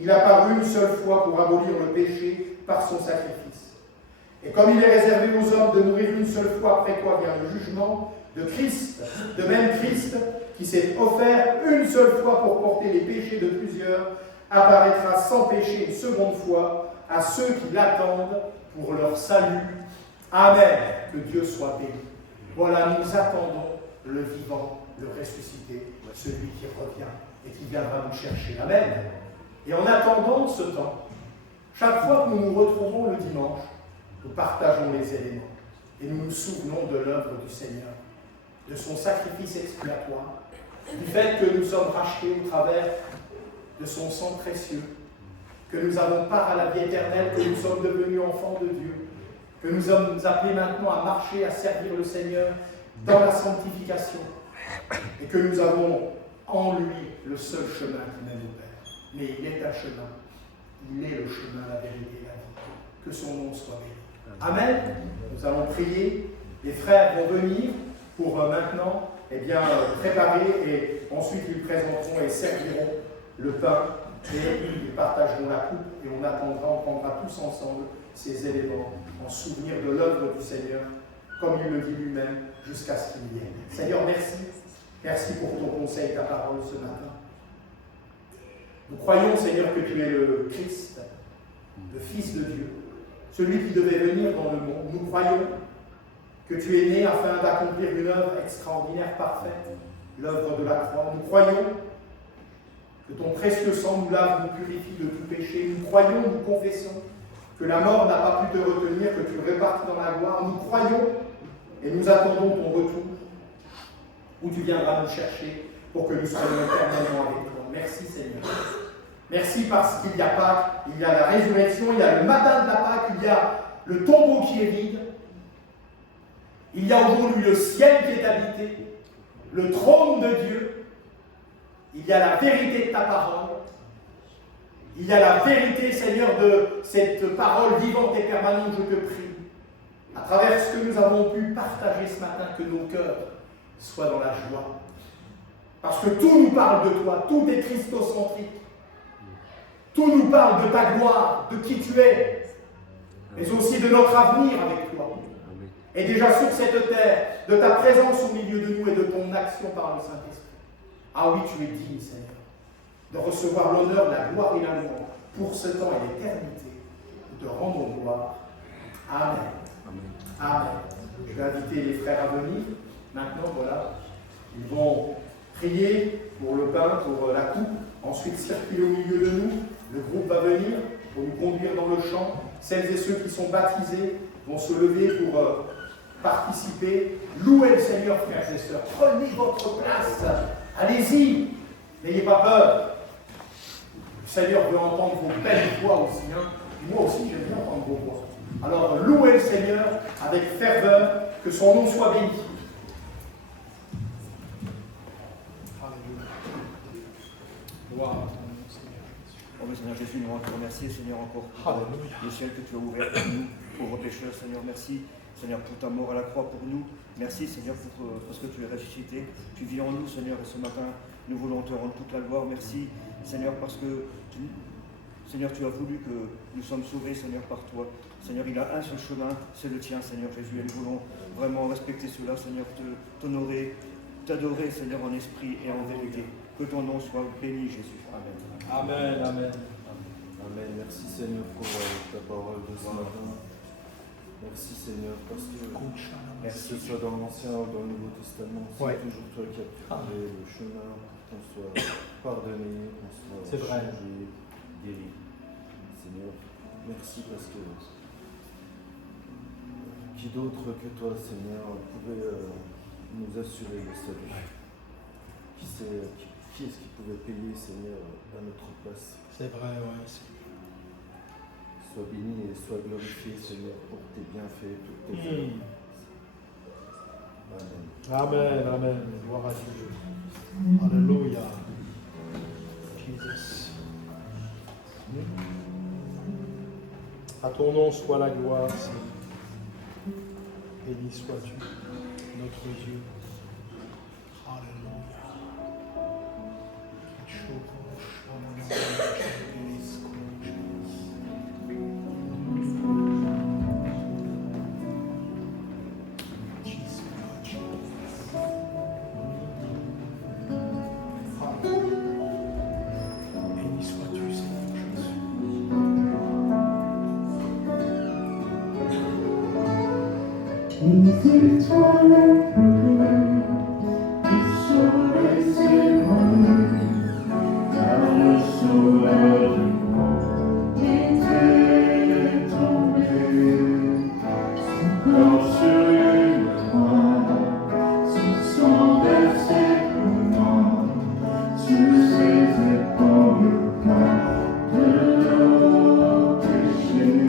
il apparut une seule fois pour abolir le péché par son sacrifice. Et comme il est réservé aux hommes de mourir une seule fois, après quoi vient le jugement, de Christ, de même Christ, qui s'est offert une seule fois pour porter les péchés de plusieurs, apparaîtra sans péché une seconde fois à ceux qui l'attendent pour leur salut. Amen. Que Dieu soit béni. Voilà, nous attendons le vivant, le ressuscité, celui qui revient et qui viendra nous chercher. Amen. Et en attendant ce temps, chaque fois que nous nous retrouvons le dimanche, nous partageons les éléments et nous nous souvenons de l'œuvre du Seigneur, de son sacrifice expiatoire, du fait que nous sommes rachetés au travers de son sang précieux, que nous avons part à la vie éternelle, que nous sommes devenus enfants de Dieu, que nous sommes appelés maintenant à marcher, à servir le Seigneur dans la sanctification, et que nous avons en lui le seul chemin qui mène au Père. Mais il est un chemin, il est le chemin, la vérité et la vie. Que son nom soit béni. Amen. Nous allons prier, les frères vont venir pour maintenant préparer, et ensuite ils présenteront et serviront le pain, et ils partageront la coupe, et on attendra, on prendra tous ensemble ces éléments en souvenir de l'œuvre du Seigneur, comme il le dit lui-même, jusqu'à ce qu'il vienne. Seigneur, merci. Merci pour ton conseil, ta parole ce matin. Nous croyons, Seigneur, que tu es le Christ, le Fils de Dieu, celui qui devait venir dans le monde. Nous croyons que tu es né afin d'accomplir une œuvre extraordinaire, parfaite, l'œuvre de la croix. Nous croyons que ton précieux sang nous lave, nous purifie de tout péché. Nous croyons, nous confessons que la mort n'a pas pu te retenir, que tu répartis dans la gloire. Nous croyons et nous attendons ton retour, où tu viendras nous chercher pour que nous soyons éternellement avec toi. Merci Seigneur. Merci parce qu'il y a Pâques, il y a la résurrection, il y a le matin de la Pâques, il y a le tombeau qui est vide. Il y a aujourd'hui le ciel qui est habité, le trône de Dieu. Il y a la vérité de ta parole. Il y a la vérité, Seigneur, de cette parole vivante et permanente, je te prie. À travers ce que nous avons pu partager ce matin, que nos cœurs soient dans la joie. Parce que tout nous parle de toi, tout est christocentrique. Tout nous parle de ta gloire, de qui tu es, mais aussi de notre avenir avec toi. Et déjà sur cette terre, de ta présence au milieu de nous et de ton action par le Saint-Esprit. Ah oui, tu es digne, Seigneur, de recevoir l'honneur, la gloire et la louange pour ce temps et l'éternité. Nous te rendons gloire. Amen. Amen. Je vais inviter les frères à venir. Maintenant, voilà, ils vont prier pour le pain, pour la coupe, ensuite circuler au milieu de nous. Le groupe va venir pour nous conduire dans le chant. Celles et ceux qui sont baptisés vont se lever pour participer. Louez le Seigneur, frères et sœurs. Prenez votre place. Allez-y. N'ayez pas peur. Le Seigneur veut entendre vos belles voix aussi. Moi aussi, j'aime bien entendre vos voix. Alors louez le Seigneur avec ferveur, que son nom soit béni. Gloire à ton nom, Seigneur. Oh, mais Seigneur Jésus, nous te remercier, Seigneur, encore pour les ciels que tu as ouverts pour nous, pauvres pécheurs, Seigneur. Merci, Seigneur, pour ta mort à la croix pour nous. Merci, Seigneur, parce que tu es ressuscité. Tu vis en nous, Seigneur, et ce matin, nous voulons te rendre toute la gloire. Merci, Seigneur, parce que Seigneur, tu as voulu que nous sommes sauvés, Seigneur, par toi. Seigneur, il a un seul chemin, c'est le tien, Seigneur Jésus. Et nous voulons vraiment respecter cela, Seigneur, t'honorer, t'adorer, Seigneur, en esprit et en vérité. Que ton nom soit béni, Jésus. Amen. Amen, amen. Amen. Merci Seigneur pour ta parole de ce matin. Merci Seigneur parce que que ce soit dans l'Ancien ou dans le Nouveau Testament, c'est toujours toi qui as préparé le chemin pour qu'on soit pardonné, qu'on soit changé, guéri. Seigneur, merci parce que qui d'autre que toi Seigneur pouvait nous assurer le salut? Qui est-ce qui pouvait payer Seigneur à notre place? C'est vrai, oui. Sois béni et sois glorifié, Seigneur, pour tes bienfaits, pour tes œuvres. Amen. Amen, amen. Gloire à Dieu. Alléluia. Jesus. À ton nom soit la gloire, Seigneur. Béni sois-tu, notre Dieu. Alléluia. Béni sois-tu, Seigneur Jésus. Les étoiles brûlent, le soleil s'éloigne, car le sauveur du monde était tombé. Son corps sur une croix, son sang versé pour moi, sur ses épaules le poids de nos péchés.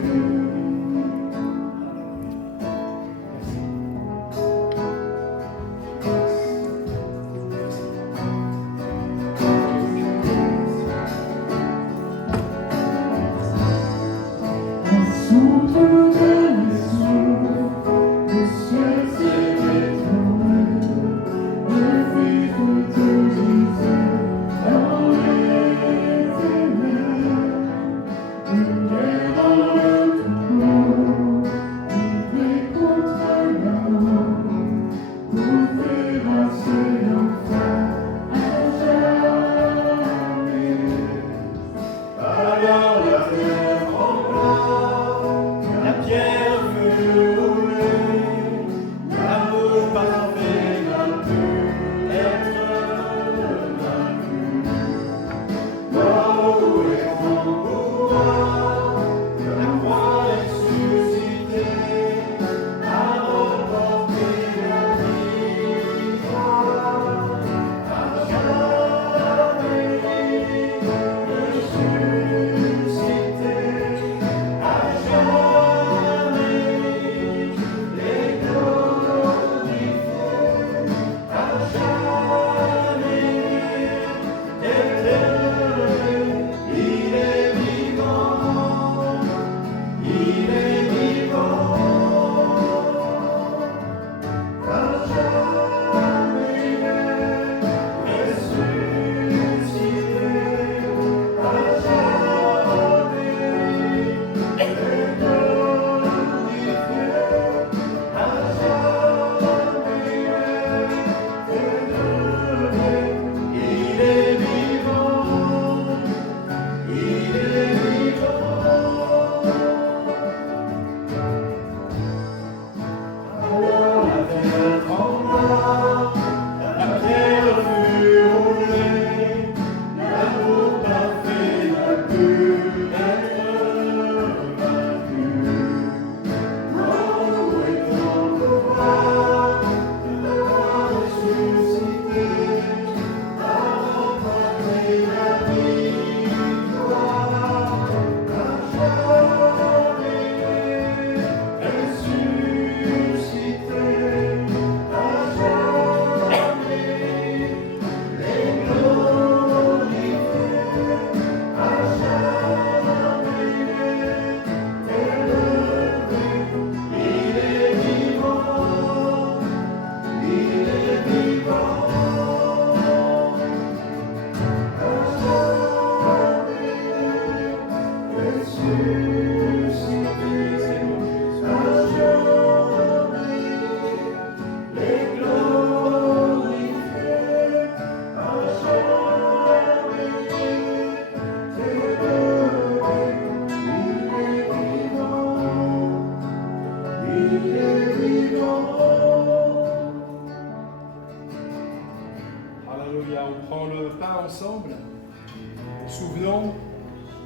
Alléluia, on prend le pain ensemble. Nous nous souvenons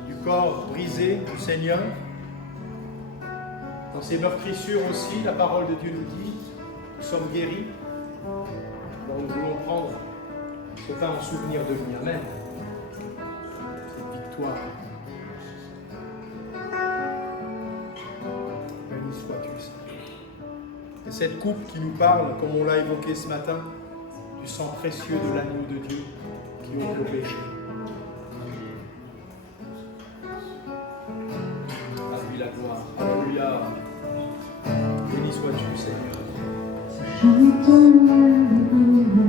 du corps brisé du Seigneur. Dans ces meurtrissures aussi, la parole de Dieu nous dit, nous sommes guéris. Alors nous voulons prendre ce pain en souvenir de lui. Amen. Cette victoire. Béni sois-tu, Seigneur. Et cette coupe qui nous parle, comme on l'a évoqué ce matin, du sang précieux de l'agneau de Dieu qui ôte le péché. À lui la gloire. Alléluia. Béni sois-tu, Seigneur. Chantons Alléluia,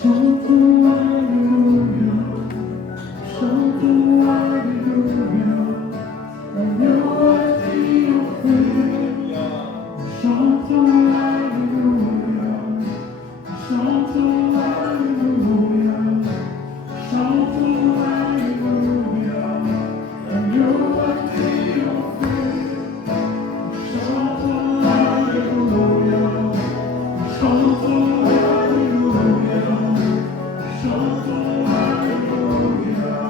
chantons Alléluia, chantons Alléluia, l'agneau a triomphé. Chantons Alléluia, chantons Alléluia, chantons Alléluia, l'agneau a triomphé. Chantons Alléluia, chantons Alléluia, chantons Alléluia,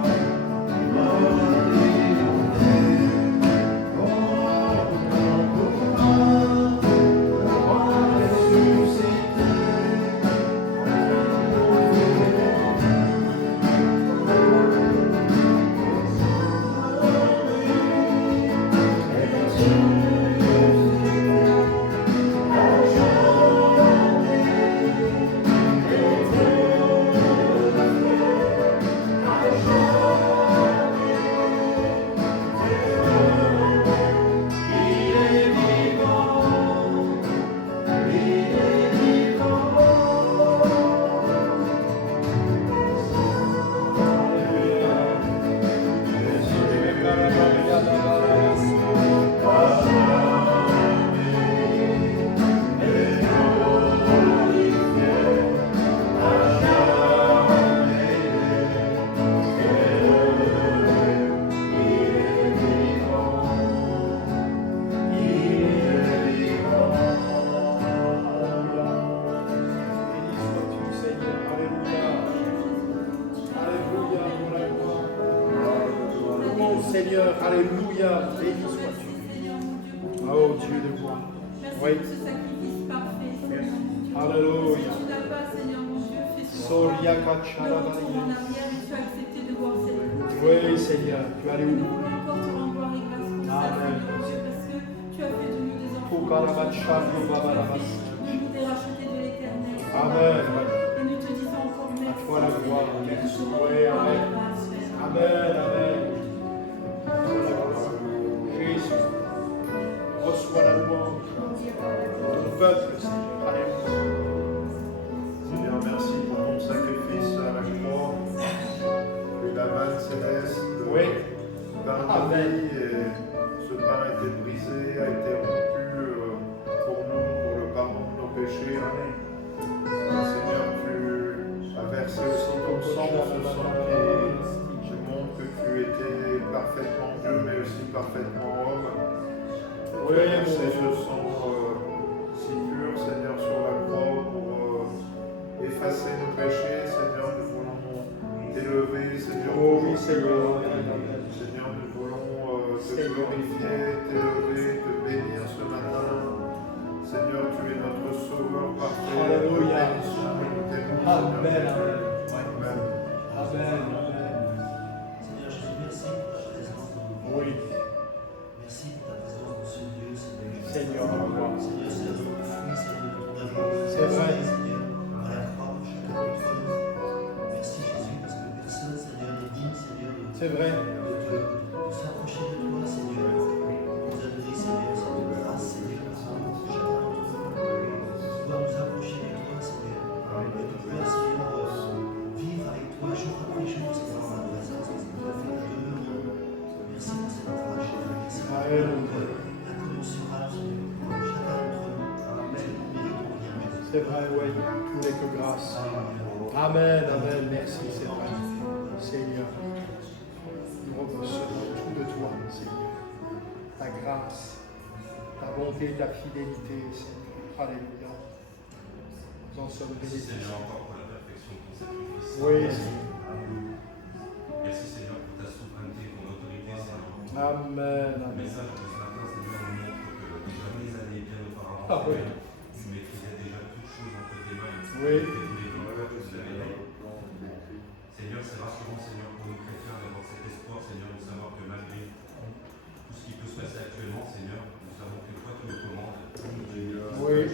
Seigneur, alléluia, béni sois-tu. Oh Dieu de gloire. Merci Oui. pour ce sacrifice parfait, Seigneur mon Dieu. Alléluia. Tu n'as pas, Seigneur mon Dieu, fait ce Soria le retour en Kachalabaya. arrière et tu as accepté de voir cette croix. Oui, Seigneur, tu es allé Nous où? voulons encore te rendre gloire et grâce pour ça, Amen. Seigneur mon Dieu, parce que tu as fait de nous des enfants. Tokarabachalo Tu Babalabas. nous t'es racheté de l'éternel. Amen. Et nous te disons encore À merci. toi la gloire. Merci. Oui, Gloire et Amen. grâce, Père. Amen, Amen. Jésus, reçois la louange de ton peuple, Seigneur. Alléluia. Seigneur, merci pour ton sacrifice à la croix, et la manne céleste, Oui. pain de vie, et ce pain a été brisé, a été rompu pour nous, pour le pardon de nos péchés. Seigneur, tu as versé aussi ton sang, ce sang qui montre que tu étais parfaitement Dieu, mais aussi parfaitement homme. Tu as versé ce sang si pur, Seigneur, sur la croix pour effacer nos péchés. Seigneur, nous voulons t'élever, Seigneur. Oh oui, Seigneur. Seigneur, nous voulons te glorifier, t'élever, te bénir ce matin. Seigneur, tu es notre sauveur parfait. Alléluia. Nous t'aimons, Amen, Seigneur. amen. Amen. Amen. Seigneur Jésus, merci pour ta présence dans nos vies. Oui, Merci pour ta présence dans ce lieu, Seigneur. Seigneur, au revoir. Seigneur, c'est notre fruit, Seigneur, de ton amour. C'est vrai. Seigneur, à la croix pour chacun d'entre nous. Merci Jésus, parce que personne, Seigneur, n'est digne, Seigneur, C'est vrai. de s'approcher de toi, Seigneur. Nous a donné, Seigneur, cette grâce, Seigneur, pour chacun d'entre nous. De pouvoir nous approcher de toi, Seigneur. Et de pouvoir, Seigneur, vivre avec toi jour après jour, Seigneur, dans ta présence, parce que tu as fait de demeure. Merci pour cet ouvrage, Seigneur. Merci pour la commencera, Seigneur, pour chacun d'entre nous. Amen. Nous méritons rien, Jésus. C'est vrai, oui. Tout n'est que grâce. Amen, amen. Merci, c'est vrai. Seigneur, nous recevons tout de toi, Seigneur. Ta grâce, ta bonté et ta fidélité, Seigneur. Alléluia. Nous en sommes bénis. Merci Seigneur encore pour la perfection de ton sacrifice. Oui. Merci Seigneur pour ta souveraineté, ton autorité, Seigneur. Amen. Le message de ce matin, Seigneur, nous montre que déjà des années bien auparavant, Ah, oui. tu maîtrisais déjà toutes choses entre tes mains. Oui. Seigneur, c'est rassurant, Seigneur, pour nous chrétiens d'avoir cet espoir, Seigneur, de savoir que malgré tout ce qui peut se passer actuellement, Seigneur, nous savons que toi, tu nous commandes. Oui.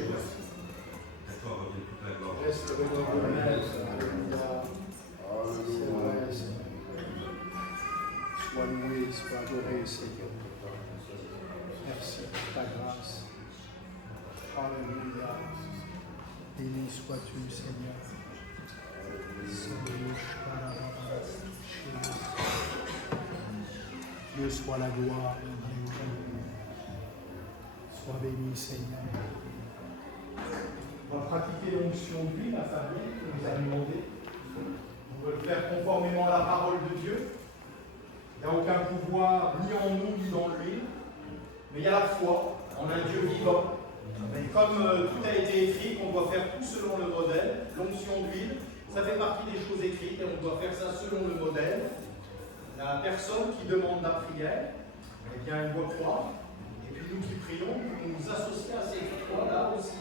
À toi revient toute la gloire. Reste avec nous. Amen. Alléluia. C'est vrai, Seigneur. Sois loué, sois adoré, Seigneur. Merci pour ta grâce. Alléluia. Béni sois-tu, Seigneur. Dieu soit la gloire. Sois béni, Seigneur. On va pratiquer l'onction d'huile à Fabienne que nous a demandé. On veut le faire conformément à la parole de Dieu. Il n'y a aucun pouvoir ni en nous ni dans l'huile, mais il y a la foi en un Dieu vivant. Et comme tout a été écrit, qu'on doit faire tout selon le modèle, l'onction d'huile, ça fait partie des choses écrites et on doit faire ça selon le modèle. La personne qui demande la prière, eh bien, elle doit croire. Et puis nous qui prions, nous nous associons à cette foi-là aussi.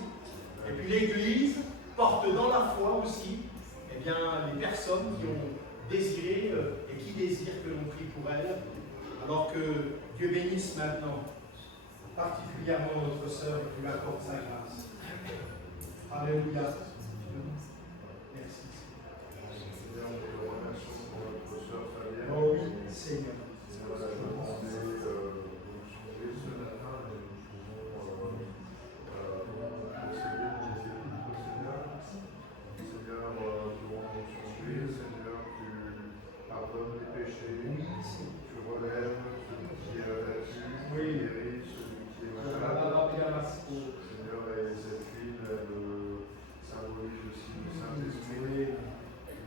Et puis l'Église porte dans la foi aussi, eh bien, les personnes qui ont désiré et qui désirent que l'on prie pour elles. Alors que Dieu bénisse maintenant particulièrement notre sœur et qui lui accorde sa grâce. Alléluia. Merci. Seigneur, nous te remercions pour notre sœur Fabienne. Oh oui, Seigneur. On a demandé d'onction ce matin et nous pouvons procéder au métier de notre Seigneur. Seigneur, durant l'onction Seigneur, tu pardonnes les péchés, tu relèves celui qui est abattu, tu guéris celui qui est malade. Seigneur, et cette huile, elle symbolise aussi le Saint-Esprit,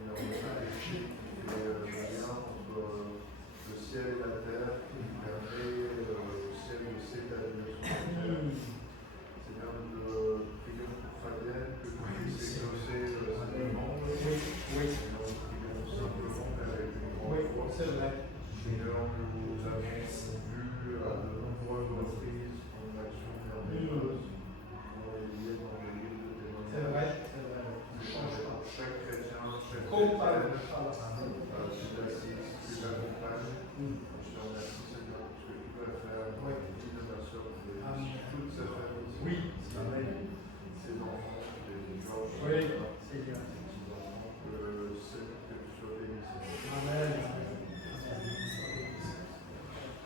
le Saint-Esprit qui fait le lien entre le ciel et la terre, qui permet au ciel de s'établir sur la terre. Seigneur, nous prions pour Fabienne, que tu puisses exaucer sa demande. Seigneur, nous prions simplement avec une grande foi. C'est vrai. Seigneur, nous avons vu à de nombreuses reprises ton action merveilleuse dans les liés dans l'église de témoignage. C'est vrai, c'est vrai. Ne change pas. Chaque chrétien, chaque Comme par chrétienne, le tu l'assistes, tu l'accompagnes. Je te remercie, Seigneur, pour ce que tu vas faire dans la vie de ma soeur, toute sa famille. Oui. Amen. Ses enfants, les Georges, Oui, Seigneur. ses enfants, que tu sois béni, Seigneur. Amen.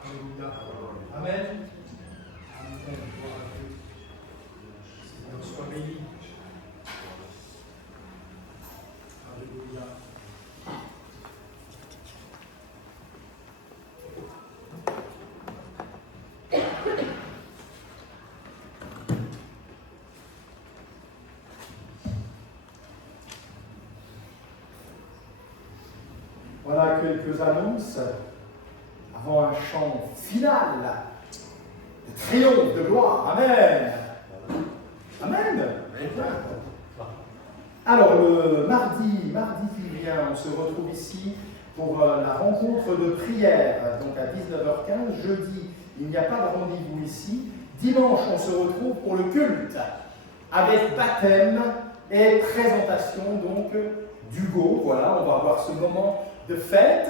Alléluia. Amen. Amen. Gloire à Dieu. Seigneur, sois béni. Alléluia. Voilà quelques annonces avant un chant final de triomphe, de gloire. Amen. Amen. Alors, le mardi qui vient, on se retrouve ici pour la rencontre de prière, donc à 19h15. Jeudi, il n'y a pas de rendez-vous ici. Dimanche, on se retrouve pour le culte, avec baptême et présentation donc d'Hugo. Voilà, on va avoir ce moment de fête.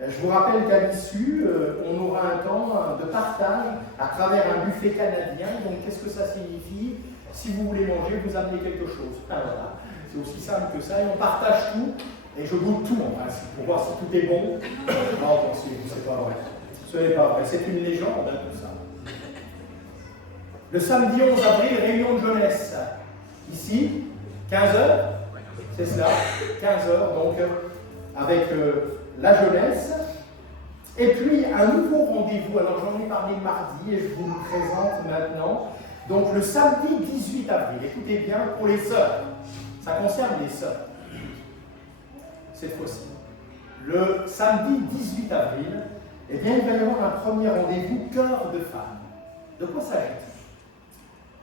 Je vous rappelle qu'à l'issue, on aura un temps de partage à travers un buffet canadien. Donc, qu'est-ce que ça signifie? Si vous voulez manger, vous amenez quelque chose. Ah, voilà. C'est aussi simple que ça. Et on partage tout. Et je goûte tout en principe pour voir si tout est bon. Non, pensez-vous, c'est pas vrai. Ce n'est pas vrai. C'est une légende, hein, tout ça. Le samedi 11 avril, réunion de jeunesse. Ici, 15h. C'est cela, 15h. Donc, avec la jeunesse. Et puis, un nouveau rendez-vous. Alors, j'en ai parlé mardi et je vous le présente maintenant. Donc, le samedi 18 avril. Écoutez bien, pour les sœurs. Ça concerne les sœurs. Cette fois-ci. Le samedi 18 avril, eh bien, il va y avoir un premier rendez-vous cœur de femme. De quoi s'agit-il?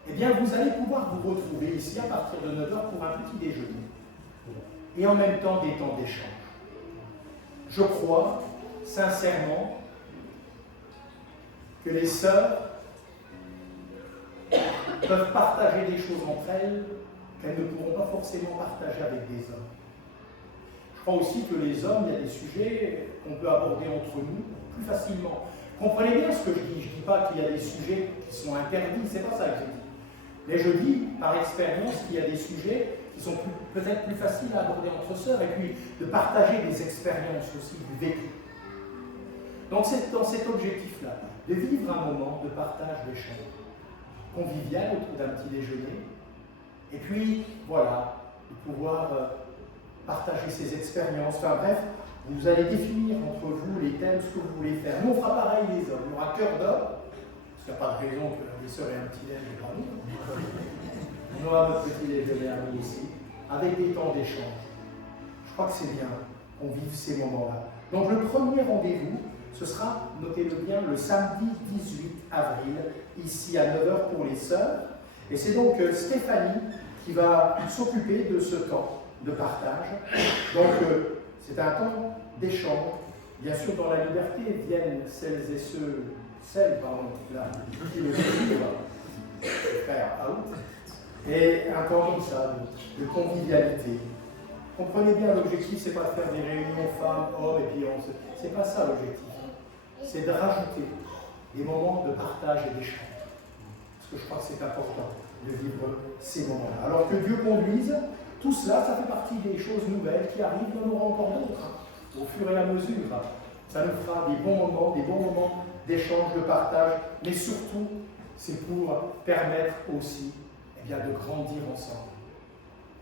eh bien vous allez pouvoir vous retrouver ici à partir de 9h pour un petit déjeuner. Et en même temps des temps d'échange. Je crois sincèrement que les sœurs peuvent partager des choses entre elles qu'elles ne pourront pas forcément partager avec des hommes. Je crois aussi que les hommes, il y a des sujets qu'on peut aborder entre nous plus facilement. Comprenez bien ce que je dis. Je ne dis pas qu'il y a des sujets qui sont interdits, c'est pas ça que je dis. Mais je dis par expérience qu'il y a des sujets qui sont peut-être plus faciles à aborder entre sœurs et puis de partager des expériences aussi, du vécu. Donc c'est dans cet objectif-là, de vivre un moment de partage, d'échange convivial autour d'un petit déjeuner, et puis voilà, de pouvoir partager ses expériences. Enfin bref, vous allez définir entre vous les thèmes, ce que vous voulez faire. Nous on fera pareil les hommes, il y aura cœur d'homme, parce qu'il n'y a pas de raison que les sœurs aient un petit déjeuner par nous. On aura notre petit déjeuner à nous aussi, avec des temps d'échange. Je crois que c'est bien qu'on vive ces moments-là. Donc le premier rendez-vous, ce sera, notez-le bien, le samedi 18 avril, ici à 9h pour les sœurs. Et c'est donc Stéphanie qui va s'occuper de ce temps de partage. Donc c'est un temps d'échange. Bien sûr, dans la liberté viennent celles, là, qui le vivent, frère out. Et un temps comme ça, de convivialité. Comprenez bien, l'objectif, c'est pas de faire des réunions femmes, hommes, et puis c'est pas ça l'objectif. C'est de rajouter des moments de partage et d'échange. Parce que je crois que c'est important de vivre ces moments-là. Alors que Dieu conduise, tout cela, ça fait partie des choses nouvelles qui arrivent, il y en aura encore d'autres, au fur et à mesure. Ça nous fera des bons moments d'échange, de partage, mais surtout, c'est pour permettre aussi de grandir ensemble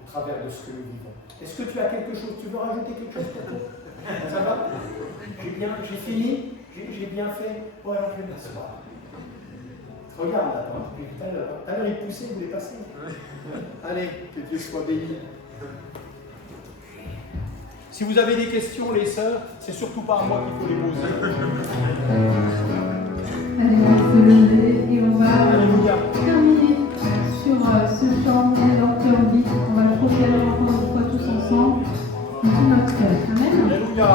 au travers de ce que nous vivons. Est-ce que tu as quelque chose? Tu veux rajouter quelque chose pour toi? Ça va? J'ai fini? J'ai bien fait? Bon, alors je vais m'asseoir. Regarde là, depuis tout à l'heure il poussait, il voulait passer. Allez, que Dieu soit béni. Si vous avez des questions, les sœurs, c'est surtout pas à moi qu'il faut les poser. Allez, on va se lever et on va terminer sur ce chant Rédempteur vite. On va le proclamer encore une fois tous ensemble, de tout notre cœur. Amen. Alléluia.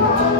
Oh,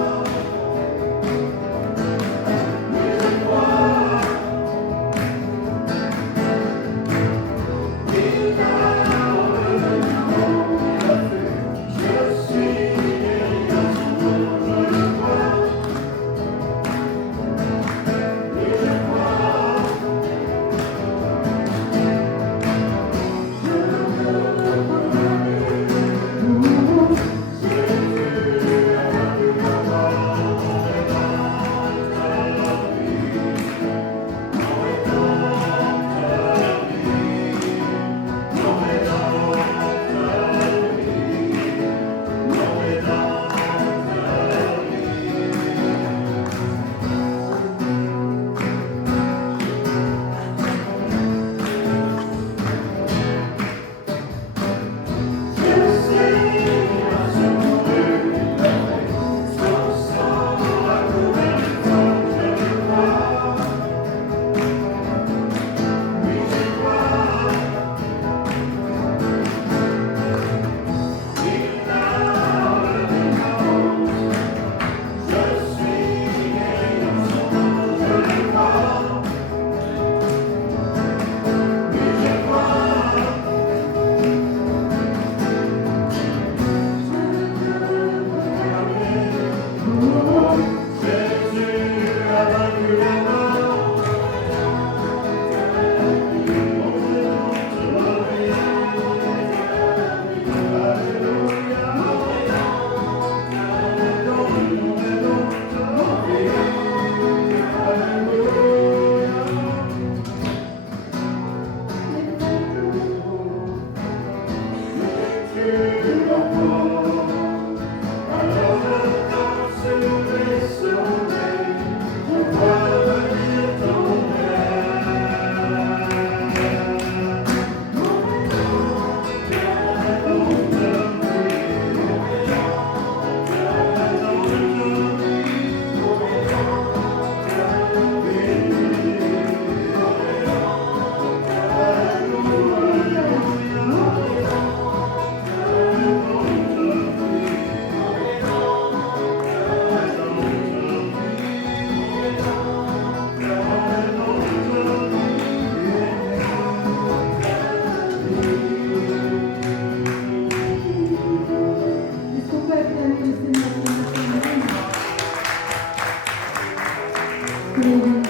Alléluia.